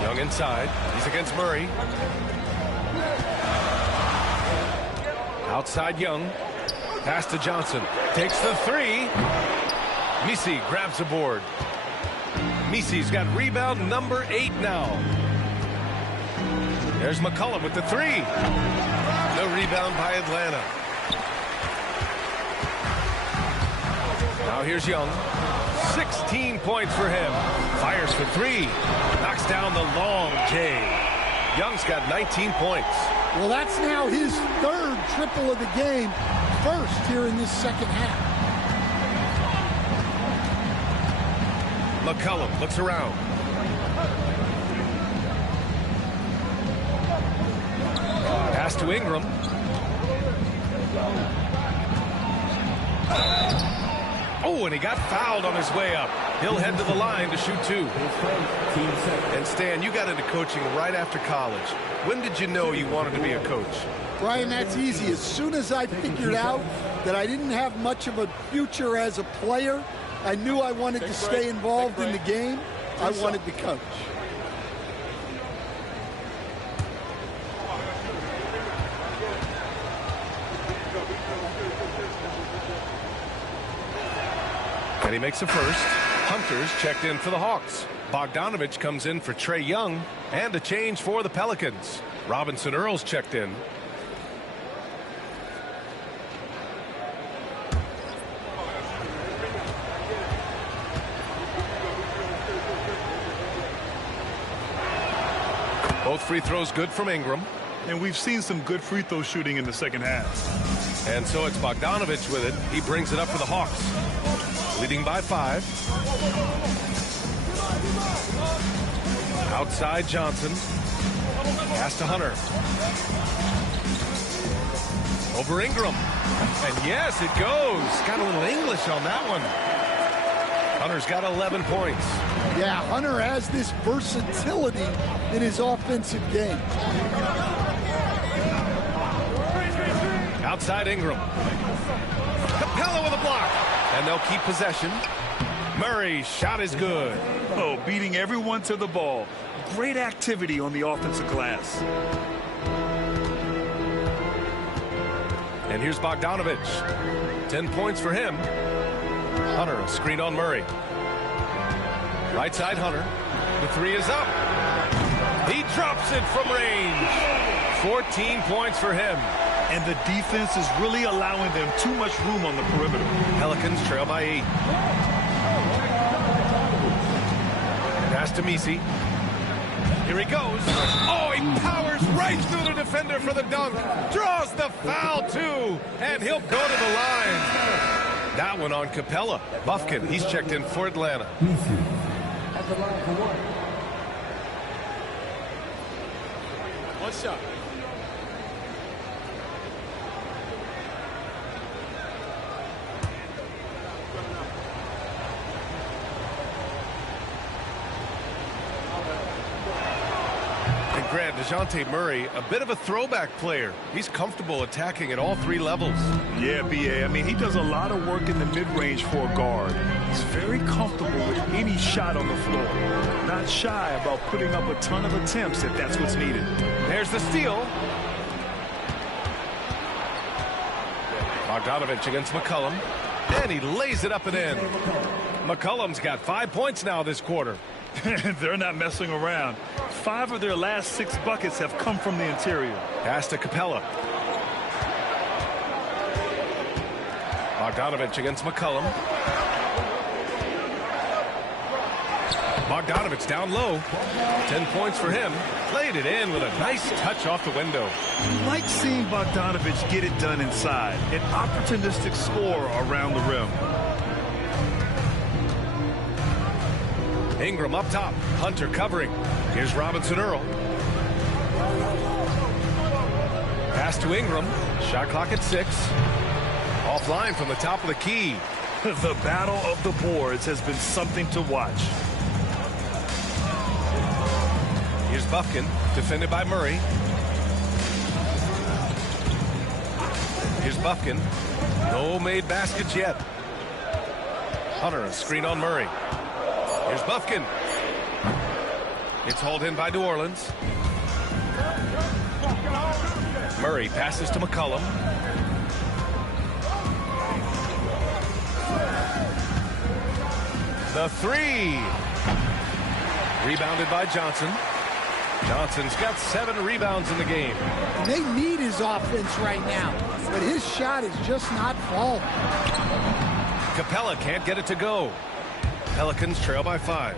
Young inside. He's against Murray. Outside Young. Pass to Johnson. Takes the three. Misi grabs the board. Misi's got rebound number 8 now. There's McCollum with the three. No rebound by Atlanta. Now here's Young. 16 points for him. Fires for three. Knocks down the long J. Young's got 19 points. Well, that's now his third triple of the game. First here in this second half. McCollum looks around. Pass to Ingram. Oh, and he got fouled on his way up. He'll head to the line to shoot 2. And Stan, you got into coaching right after college. When did you know you wanted to be a coach? Brian, that's easy. As soon as I figured out that I didn't have much of a future as a player, I knew I wanted to stay involved in the game. I wanted to coach. And he makes a first. Hunter's checked in for the Hawks. Bogdanovich comes in for Trae Young. And a change for the Pelicans. Robinson Earl's checked in. Both free throws good from Ingram. And we've seen some good free throw shooting in the second half. And so it's Bogdanovich with it. He brings it up for the Hawks. Leading by 5. Outside Johnson. Pass to Hunter. Over Ingram. And yes, it goes. Got a little English on that one. Hunter's got 11 points. Yeah, Hunter has this versatility in his offensive game. Outside Ingram. Capella with a block. And they'll keep possession. Murray's shot is good. Oh, beating everyone to the ball. Great activity on the offensive glass. And here's Bogdanovich. 10 points for him. Hunter, a screen on Murray. Right side Hunter. The three is up. He drops it from range. 14 points for him. And the defense is really allowing them too much room on the perimeter. Pelicans trail by 8. Pass to Misi. Here he goes. Oh, he powers right through the defender for the dunk. Draws the foul, too. And he'll go to the line. That one on Capella. Buffkin, he's checked in for Atlanta. At the line for one. One shot. Grant, DeJounte Murray, a bit of a throwback player. He's comfortable attacking at all 3 levels. Yeah, B.A. I mean, he does a lot of work in the mid-range for a guard. He's very comfortable with any shot on the floor. Not shy about putting up a ton of attempts if that's what's needed. There's the steal. Bogdanovich against McCollum. And he lays it up and in. McCollum's got 5 points now this quarter. They're not messing around. 5 of their last 6 buckets have come from the interior. Pass to Capella. Bogdanovich against McCollum. Bogdanovich down low. 10 points for him. Played it in with a nice touch off the window. Like seeing Bogdanovich get it done inside. An opportunistic score around the rim. Ingram up top. Hunter covering. Here's Robinson Earl. Pass to Ingram. Shot clock at 6. Offline from the top of the key. The battle of the boards has been something to watch. Here's Buffkin, defended by Murray. Here's Buffkin. No made baskets yet. Hunter, a screen on Murray. Here's Buffkin. It's hauled in by New Orleans. Murray passes to McCollum. The three. Rebounded by Johnson. Johnson's got 7 rebounds in the game. They need his offense right now, but his shot is just not falling. Capella can't get it to go. Pelicans trail by 5.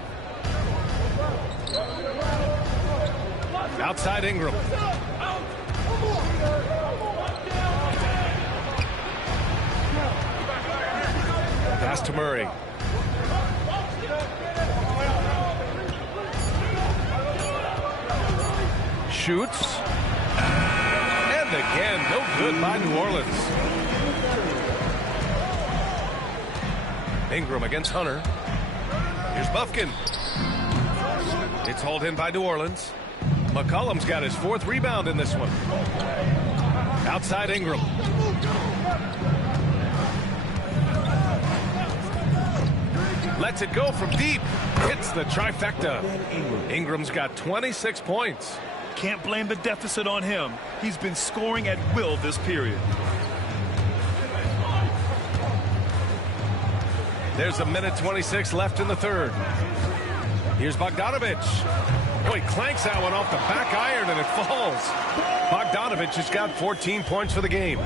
Outside Ingram. Pass to Murray. Shoots. And again, no good by New Orleans. Ingram against Hunter. Here's Buffkin. It's hauled in by New Orleans. McCollum's got his 4th rebound in this one. Outside Ingram. Lets it go from deep. Hits the trifecta. Ingram's got 26 points. Can't blame the deficit on him. He's been scoring at will this period. There's a minute 26 left in the third. Here's Bogdanovich. Oh, he clanks that one off the back iron and it falls. Bogdanovich has got 14 points for the game.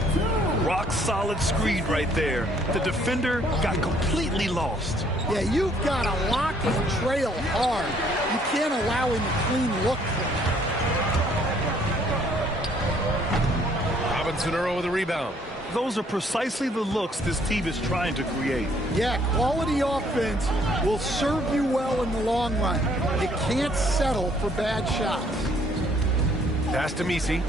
Rock solid screen right there. The defender got completely lost. Yeah, you've got to lock and trail hard. You can't allow him a clean look. Robinson-Earl with a rebound. Those are precisely the looks this team is trying to create. Yeah, quality offense will serve you well in the long run. You can't settle for bad shots. Pass to Misi.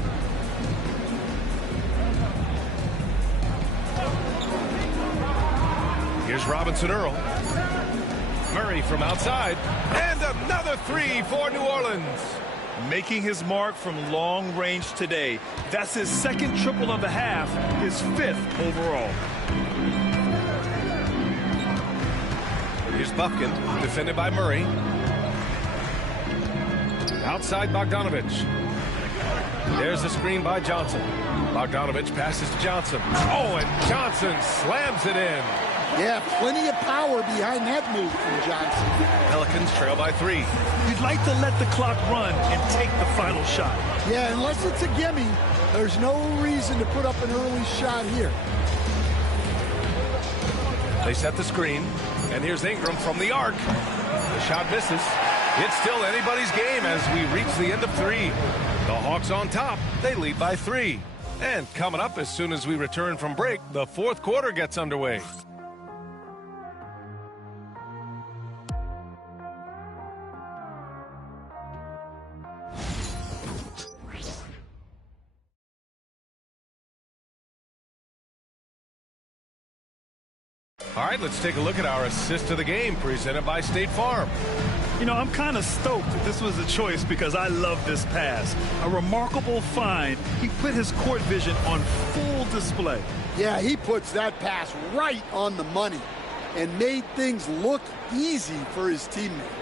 Here's Robinson-Earl. Murray from outside. And another 3 for New Orleans. Making his mark from long range today. That's his 2nd triple of the half, his 5th overall. Here's Buffkin, defended by Murray. Outside Bogdanovich. There's the screen by Johnson. Bogdanovich passes to Johnson. Oh, and Johnson slams it in. Yeah, plenty of power behind that move from Johnson. Pelicans trail by 3. You'd like to let the clock run and take the final shot. Yeah, unless it's a gimme, there's no reason to put up an early shot here. They set the screen, and here's Ingram from the arc. The shot misses. It's still anybody's game as we reach the end of 3. The Hawks on top. They lead by 3. And coming up as soon as we return from break, the 4th quarter gets underway. All right, let's take a look at our assist of the game presented by State Farm. You know, I'm kind of stoked that this was a choice because I love this pass. A remarkable find. He put his court vision on full display. Yeah, he puts that pass right on the money and made things look easy for his teammate.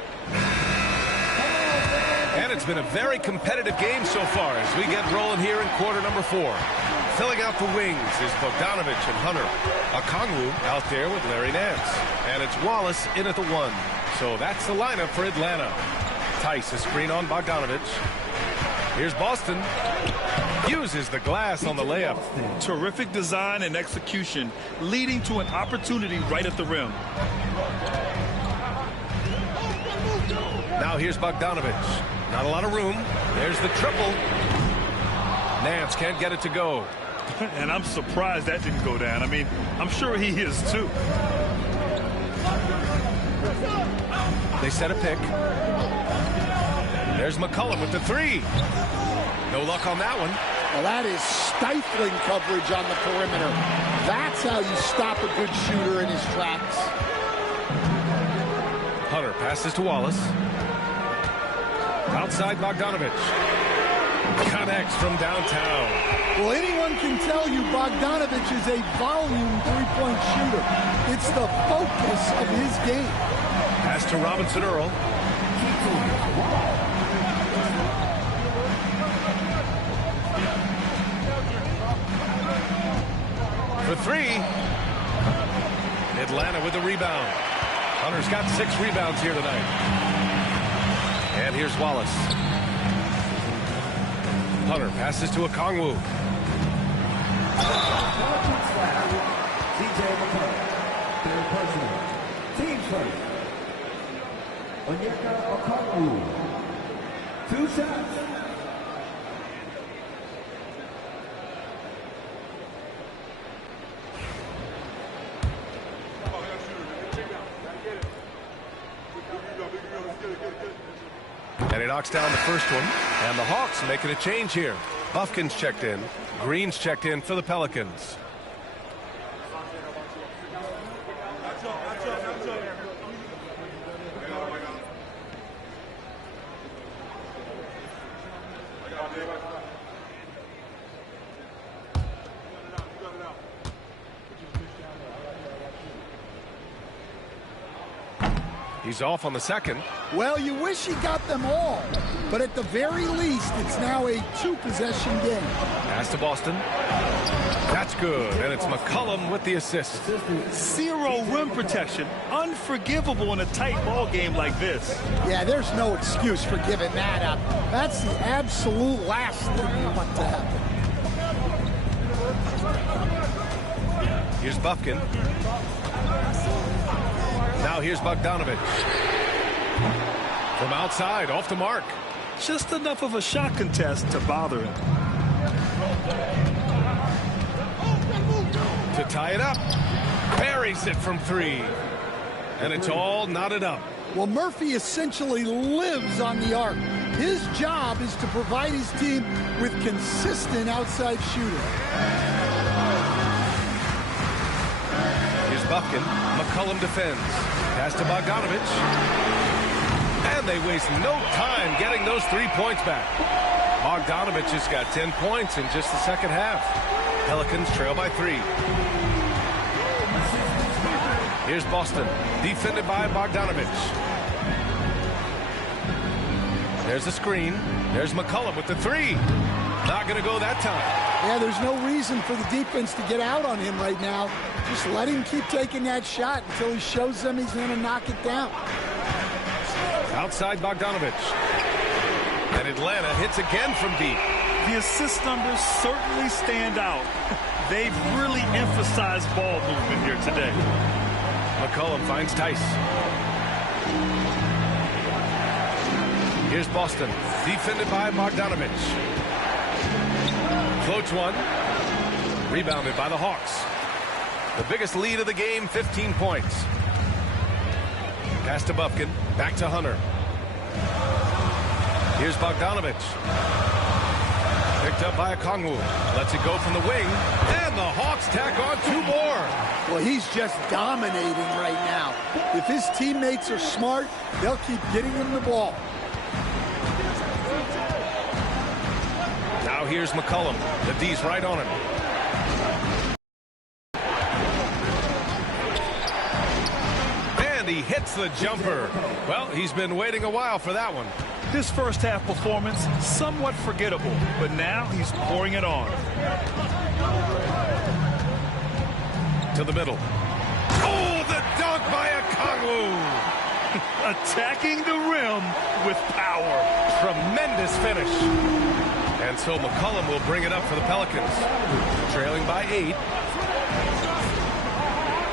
And it's been a very competitive game so far as we get rolling here in quarter number 4. Filling out the wings is Bogdanovich and Hunter. Okongwu out there with Larry Nance. And it's Wallace in at the 1. So that's the lineup for Atlanta. Tice, a screen on Bogdanovich. Here's Boston. Uses the glass on the layup. Terrific design and execution, leading to an opportunity right at the rim. Now here's Bogdanovich. Not a lot of room. There's the triple. Nance can't get it to go. And I'm surprised that didn't go down. I mean, I'm sure he is too. They set a pick. There's McCollum with the 3. No luck on that one. Well, that is stifling coverage on the perimeter. That's how you stop a good shooter in his tracks. Hunter passes to Wallace. Outside Bogdanovich. Connects from downtown. Well, anyone can tell you Bogdanovich is a volume three-point shooter. It's the focus of his game. Pass to Robinson Earl. For three. Atlanta with the rebound. Hunter's got 6 rebounds here tonight. And here's Wallace. Hunter passes to Okongwu. Team first. Onyeka Okongwu. 2 shots. And he knocks down the first one. And the Hawks making a change here. Buffkin's checked in. Green's checked in for the Pelicans. He's off on the second. Well, you wish he got them all, but at the very least, it's now a 2-possession game. Pass to Boston. That's good, and it's McCollum with the assist. 0 rim protection. Unforgivable in a tight ball game like this. Yeah, there's no excuse for giving that up. That's the absolute last thing you want to happen. Here's Buffkin. Now here's Bogdanovich. From outside, off the mark. Just enough of a shot contest to bother him. To tie it up. Buries it from 3. And it's all knotted up. Well, Murphy essentially lives on the arc. His job is to provide his team with consistent outside shooting. Here's Buffkin. McCollum defends. Pass to Bogdanovich. And they waste no time getting those 3 points back. Bogdanovich has got 10 points in just the second half. Pelicans trail by 3. Here's Boston. Defended by Bogdanovich. There's the screen. There's McCollum with the 3. Not going to go that time. Yeah, there's no reason for the defense to get out on him right now. Just let him keep taking that shot until he shows them he's going to knock it down. Outside Bogdanovich. And Atlanta hits again from deep. The assist numbers certainly stand out. They've really emphasized ball movement here today. McCollum finds Tice. Here's Boston. Defended by Bogdanovich. Floats one. Rebounded by the Hawks. The biggest lead of the game, 15 points. Pass to Buffkin. Back to Hunter. Here's Bogdanovich. Picked up by Okongwu. Lets it go from the wing. And the Hawks tack on 2 more. Well, he's just dominating right now. If his teammates are smart, they'll keep getting him the ball. Now here's McCollum. The D's right on him. And he hits the jumper. Well, he's been waiting a while for that one. His first half performance, somewhat forgettable, but now he's pouring it on. To the middle. Oh, the dunk by Okongwu. Attacking the rim with power. Tremendous finish. And so McCollum will bring it up for the Pelicans. Trailing by 8.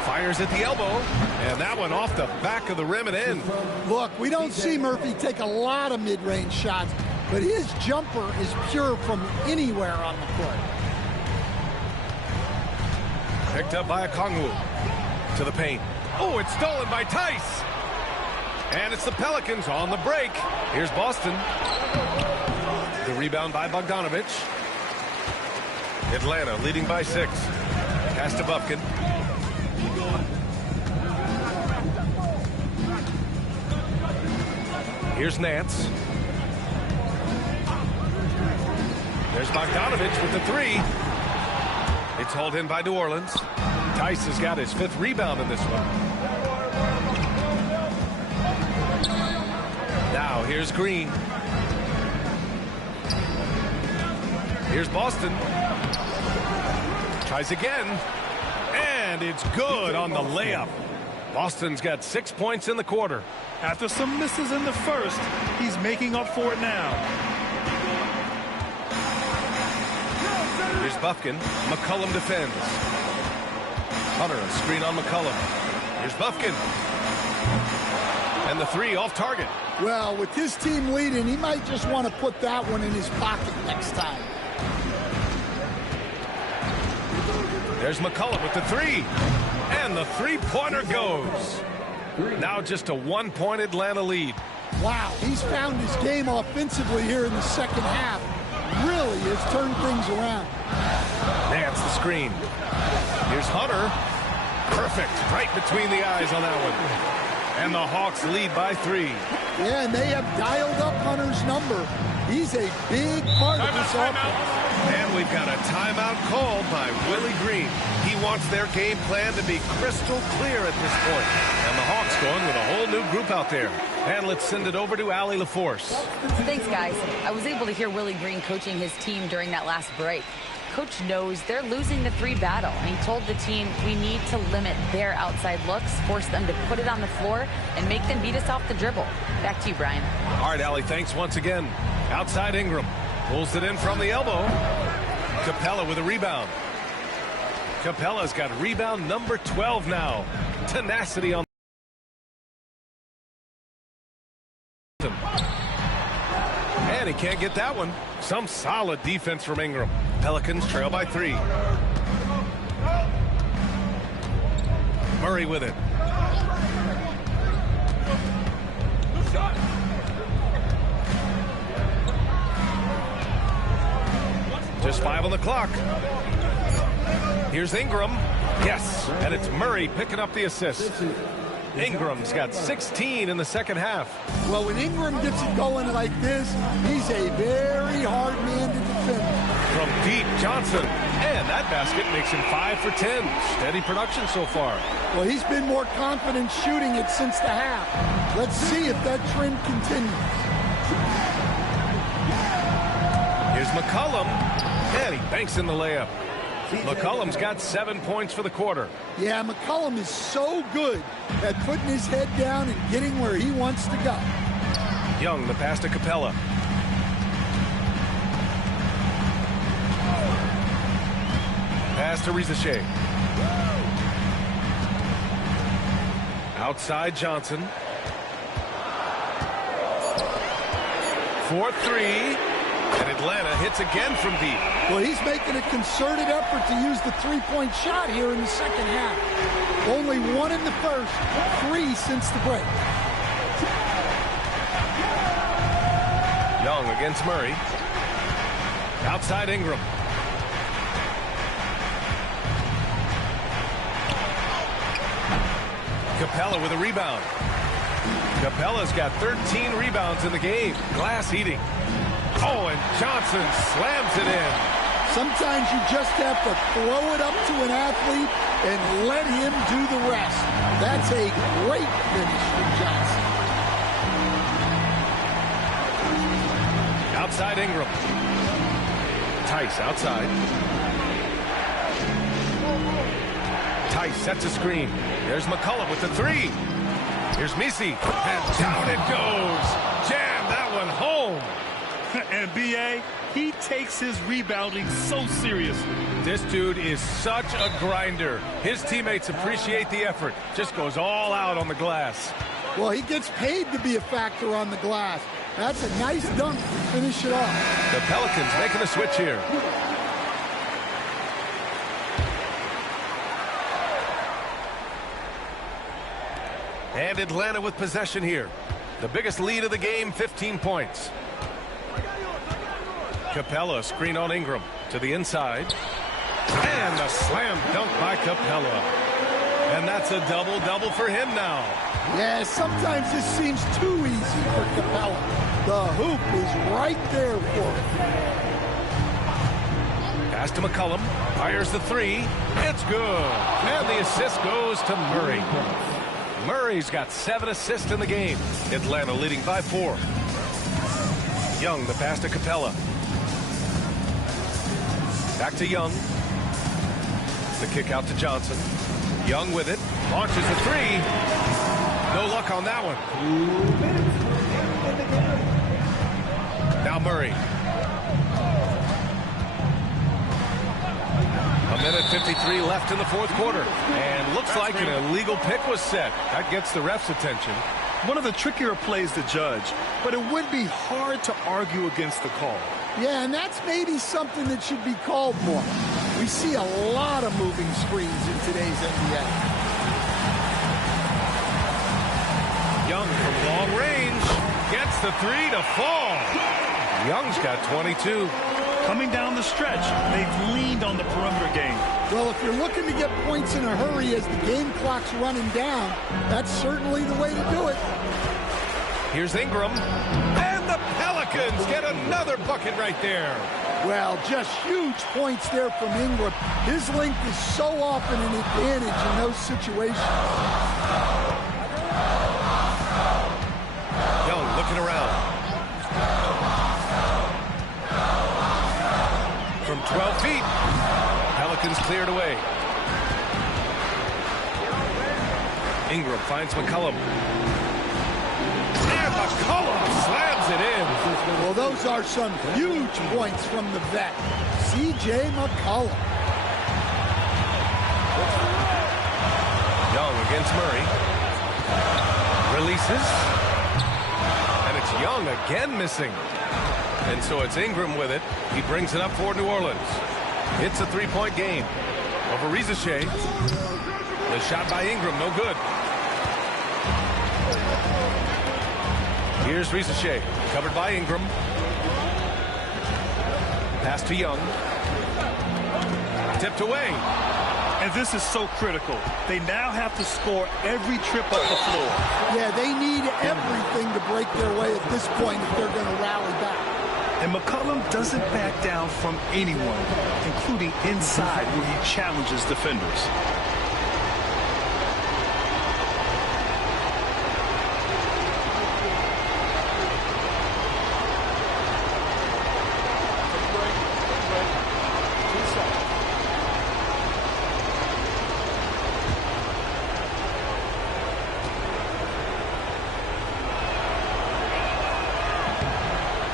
Fires at the elbow. And that one off the back of the rim and in. Look, we don't see Murphy take a lot of mid-range shots, but his jumper is pure from anywhere on the court. Picked up by Okongwu. To the paint. Oh, it's stolen by Tice. And it's the Pelicans on the break. Here's Boston. The rebound by Bogdanovich. Atlanta leading by 6. Pass to Buffkin. Here's Nance. There's Bogdanovich with the three. It's hauled in by New Orleans. Tice has got his 5th rebound in this one. Now here's Green. Here's Boston. Tries again. And it's good on the layup. Boston's got 6 points in the quarter. After some misses in the first, he's making up for it now. Here's Buffkin. McCollum defends. Hunter, a screen on McCollum. Here's Buffkin. And the three off target. Well, with his team leading, he might just want to put that one in his pocket next time. There's McCollum with the three. And the three-pointer goes. Now just a 1-point Atlanta lead. Wow, he's found his game offensively here in the second half. Really has turned things around. Nance the screen. Here's Hunter. Perfect. Right between the eyes on that one. And the Hawks lead by 3. Yeah, and they have dialed up Hunter's number. He's a big part of this offense. And we've got a timeout called by Willie Green. He wants their game plan to be crystal clear at this point. And the Hawks going with a whole new group out there. And let's send it over to Allie LaForce. Thanks, guys. I was able to hear Willie Green coaching his team during that last break. Coach knows they're losing the 3 battle, and he told the team we need to limit their outside looks, force them to put it on the floor, and make them beat us off the dribble. Back to you, Brian. All right, Allie, thanks once again. Outside Ingram. Pulls it in from the elbow. Capella with a rebound. Capella's got rebound number 12 now. Tenacity on. And he can't get that one. Some solid defense from Ingram. Pelicans trail by 3. Murray with it. Just 5 on the clock. Here's Ingram. Yes, and it's Murray picking up the assist. Ingram's got 16 in the second half. Well, when Ingram gets it going like this, he's a very hard man to defend. From deep, Johnson. And that basket makes him 5 for 10. Steady production so far. Well, he's been more confident shooting it since the half. Let's see if that trend continues. Here's McCollum. And he banks in the layup. McCollum's got 7 points for the quarter. Yeah, McCollum is so good at putting his head down and getting where he wants to go. Young, the pass to Capella. Pass to Rizichet. Outside Johnson. 4-3. And Atlanta hits again from deep. Well, he's making a concerted effort to use the three-point shot here in the second half. Only 1 in the first, 3 since the break. Young against Murray. Outside Ingram. Capella with a rebound. Capella's got 13 rebounds in the game. Glass eating. Oh, and Johnson slams it in. Sometimes you just have to throw it up to an athlete and let him do the rest. That's a great finish from Johnson. Outside Ingram. Tice outside. Tice sets a screen. There's McCollum with the 3. Here's Misi. And down it goes. Jam that one home. And B.A., he takes his rebounding so seriously. This dude is such a grinder. His teammates appreciate the effort. Just goes all out on the glass. Well, he gets paid to be a factor on the glass. That's a nice dunk to finish it off. The Pelicans making a switch here. And Atlanta with possession here. The biggest lead of the game, 15 points. Capella, screen on Ingram to the inside. And a slam dunk by Capella. And that's a double-double for him now. Yeah, sometimes this seems too easy for Capella. The hoop is right there for him. Pass to McCollum. Fires the three. It's good. And the assist goes to Murray. Murray's got 7 assists in the game. Atlanta leading by 4. Young, the pass to Capella. Back to Young. The kick out to Johnson. Young with it. Launches a three. No luck on that one. Now Murray. A minute 53 left in the fourth quarter. And looks like an illegal pick was set. That gets the ref's attention. One of the trickier plays to judge, but it would be hard to argue against the call. Yeah, and that's maybe something that should be called more. We see a lot of moving screens in today's NBA. Young from long range gets the three to fall. Young's got 22. Coming down the stretch, they've leaned on the perimeter game. Well, if you're looking to get points in a hurry as the game clock's running down, that's certainly the way to do it. Here's Ingram. And the Pelicans get another bucket right there. Well, just huge points there from Ingram. His length is so often an advantage in those situations. Young looking around. From 12 feet, Pelicans cleared away. Ingram finds McCollum. And McCollum slams it in. Well, those are some huge points from the vet, C.J. McCollum. Young against Murray. Releases. And it's Young again missing. And so it's Ingram with it. He brings it up for New Orleans. It's a three-point game over Rizachet. The shot by Ingram, no good. Here's Rizachet, covered by Ingram. Pass to Young. Tipped away. And this is so critical. They now have to score every trip up the floor. Yeah, they need everything to break their way at this point if they're going to rally back. And McCollum doesn't back down from anyone, including inside where he challenges defenders.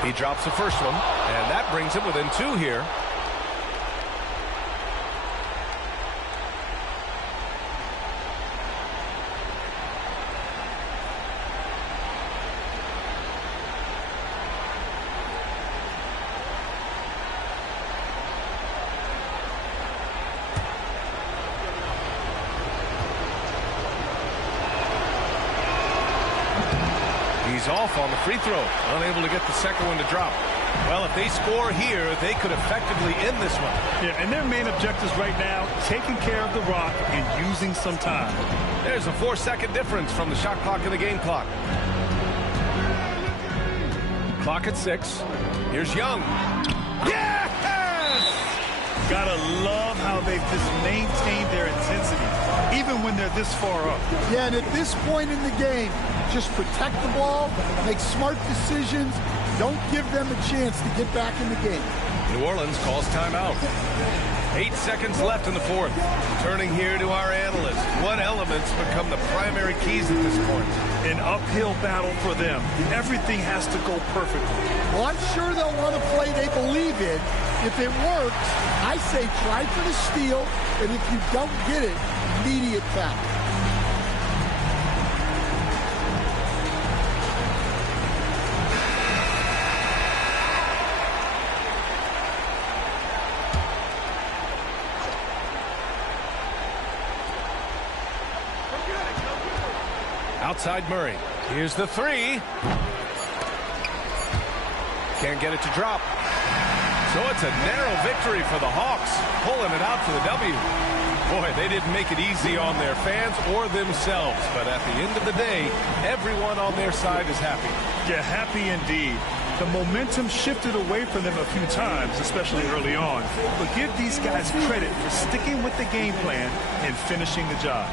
He drops the first one, and that brings him within 2 here. He's off on the free throw, unable to get the second one to drop. Well, if they score here, they could effectively end this one. Yeah, and their main objectives right now, taking care of the rock and using some time. There's a 4-second difference from the shot clock and the game clock. Clock at 6. Here's Young. Yes! Gotta love how they've just maintained their intensity, even when they're this far up. Yeah, and at this point in the game, just protect the ball, make smart decisions, don't give them a chance to get back in the game. New Orleans calls timeout. 8 seconds left in the fourth. Turning here to our analyst. What elements become the primary keys at this point? An uphill battle for them. Everything has to go perfectly. Well, I'm sure they'll want to play they believe in. If it works, I say try for the steal, and if you don't get it, immediate foul. Outside Murray. Here's the three. Can't get it to drop. So it's a narrow victory for the Hawks, pulling it out for the W. Boy, they didn't make it easy on their fans or themselves, but at the end of the day, everyone on their side is happy. Yeah, happy indeed. The momentum shifted away from them a few times, especially early on. But give these guys credit for sticking with the game plan and finishing the job.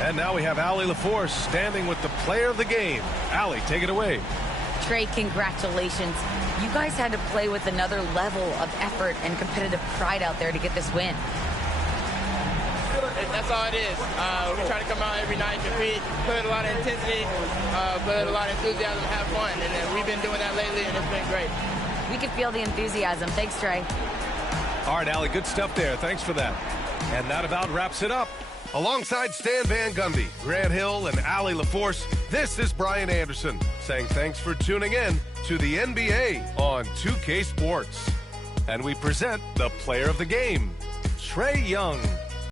And now we have Allie LaForce standing with the player of the game. Allie, take it away. Trey, congratulations. You guys had to play with another level of effort and competitive pride out there to get this win. That's all it is. We try to come out every night, compete, put a lot of intensity, put a lot of enthusiasm, have fun. And we've been doing that lately, and it's been great. We can feel the enthusiasm. Thanks, Trey. All right, Allie, good stuff there. Thanks for that. And that about wraps it up. Alongside Stan Van Gundy, Grant Hill, and Allie LaForce, this is Brian Anderson saying thanks for tuning in to the NBA on 2K Sports. And we present the player of the game, Trae Young.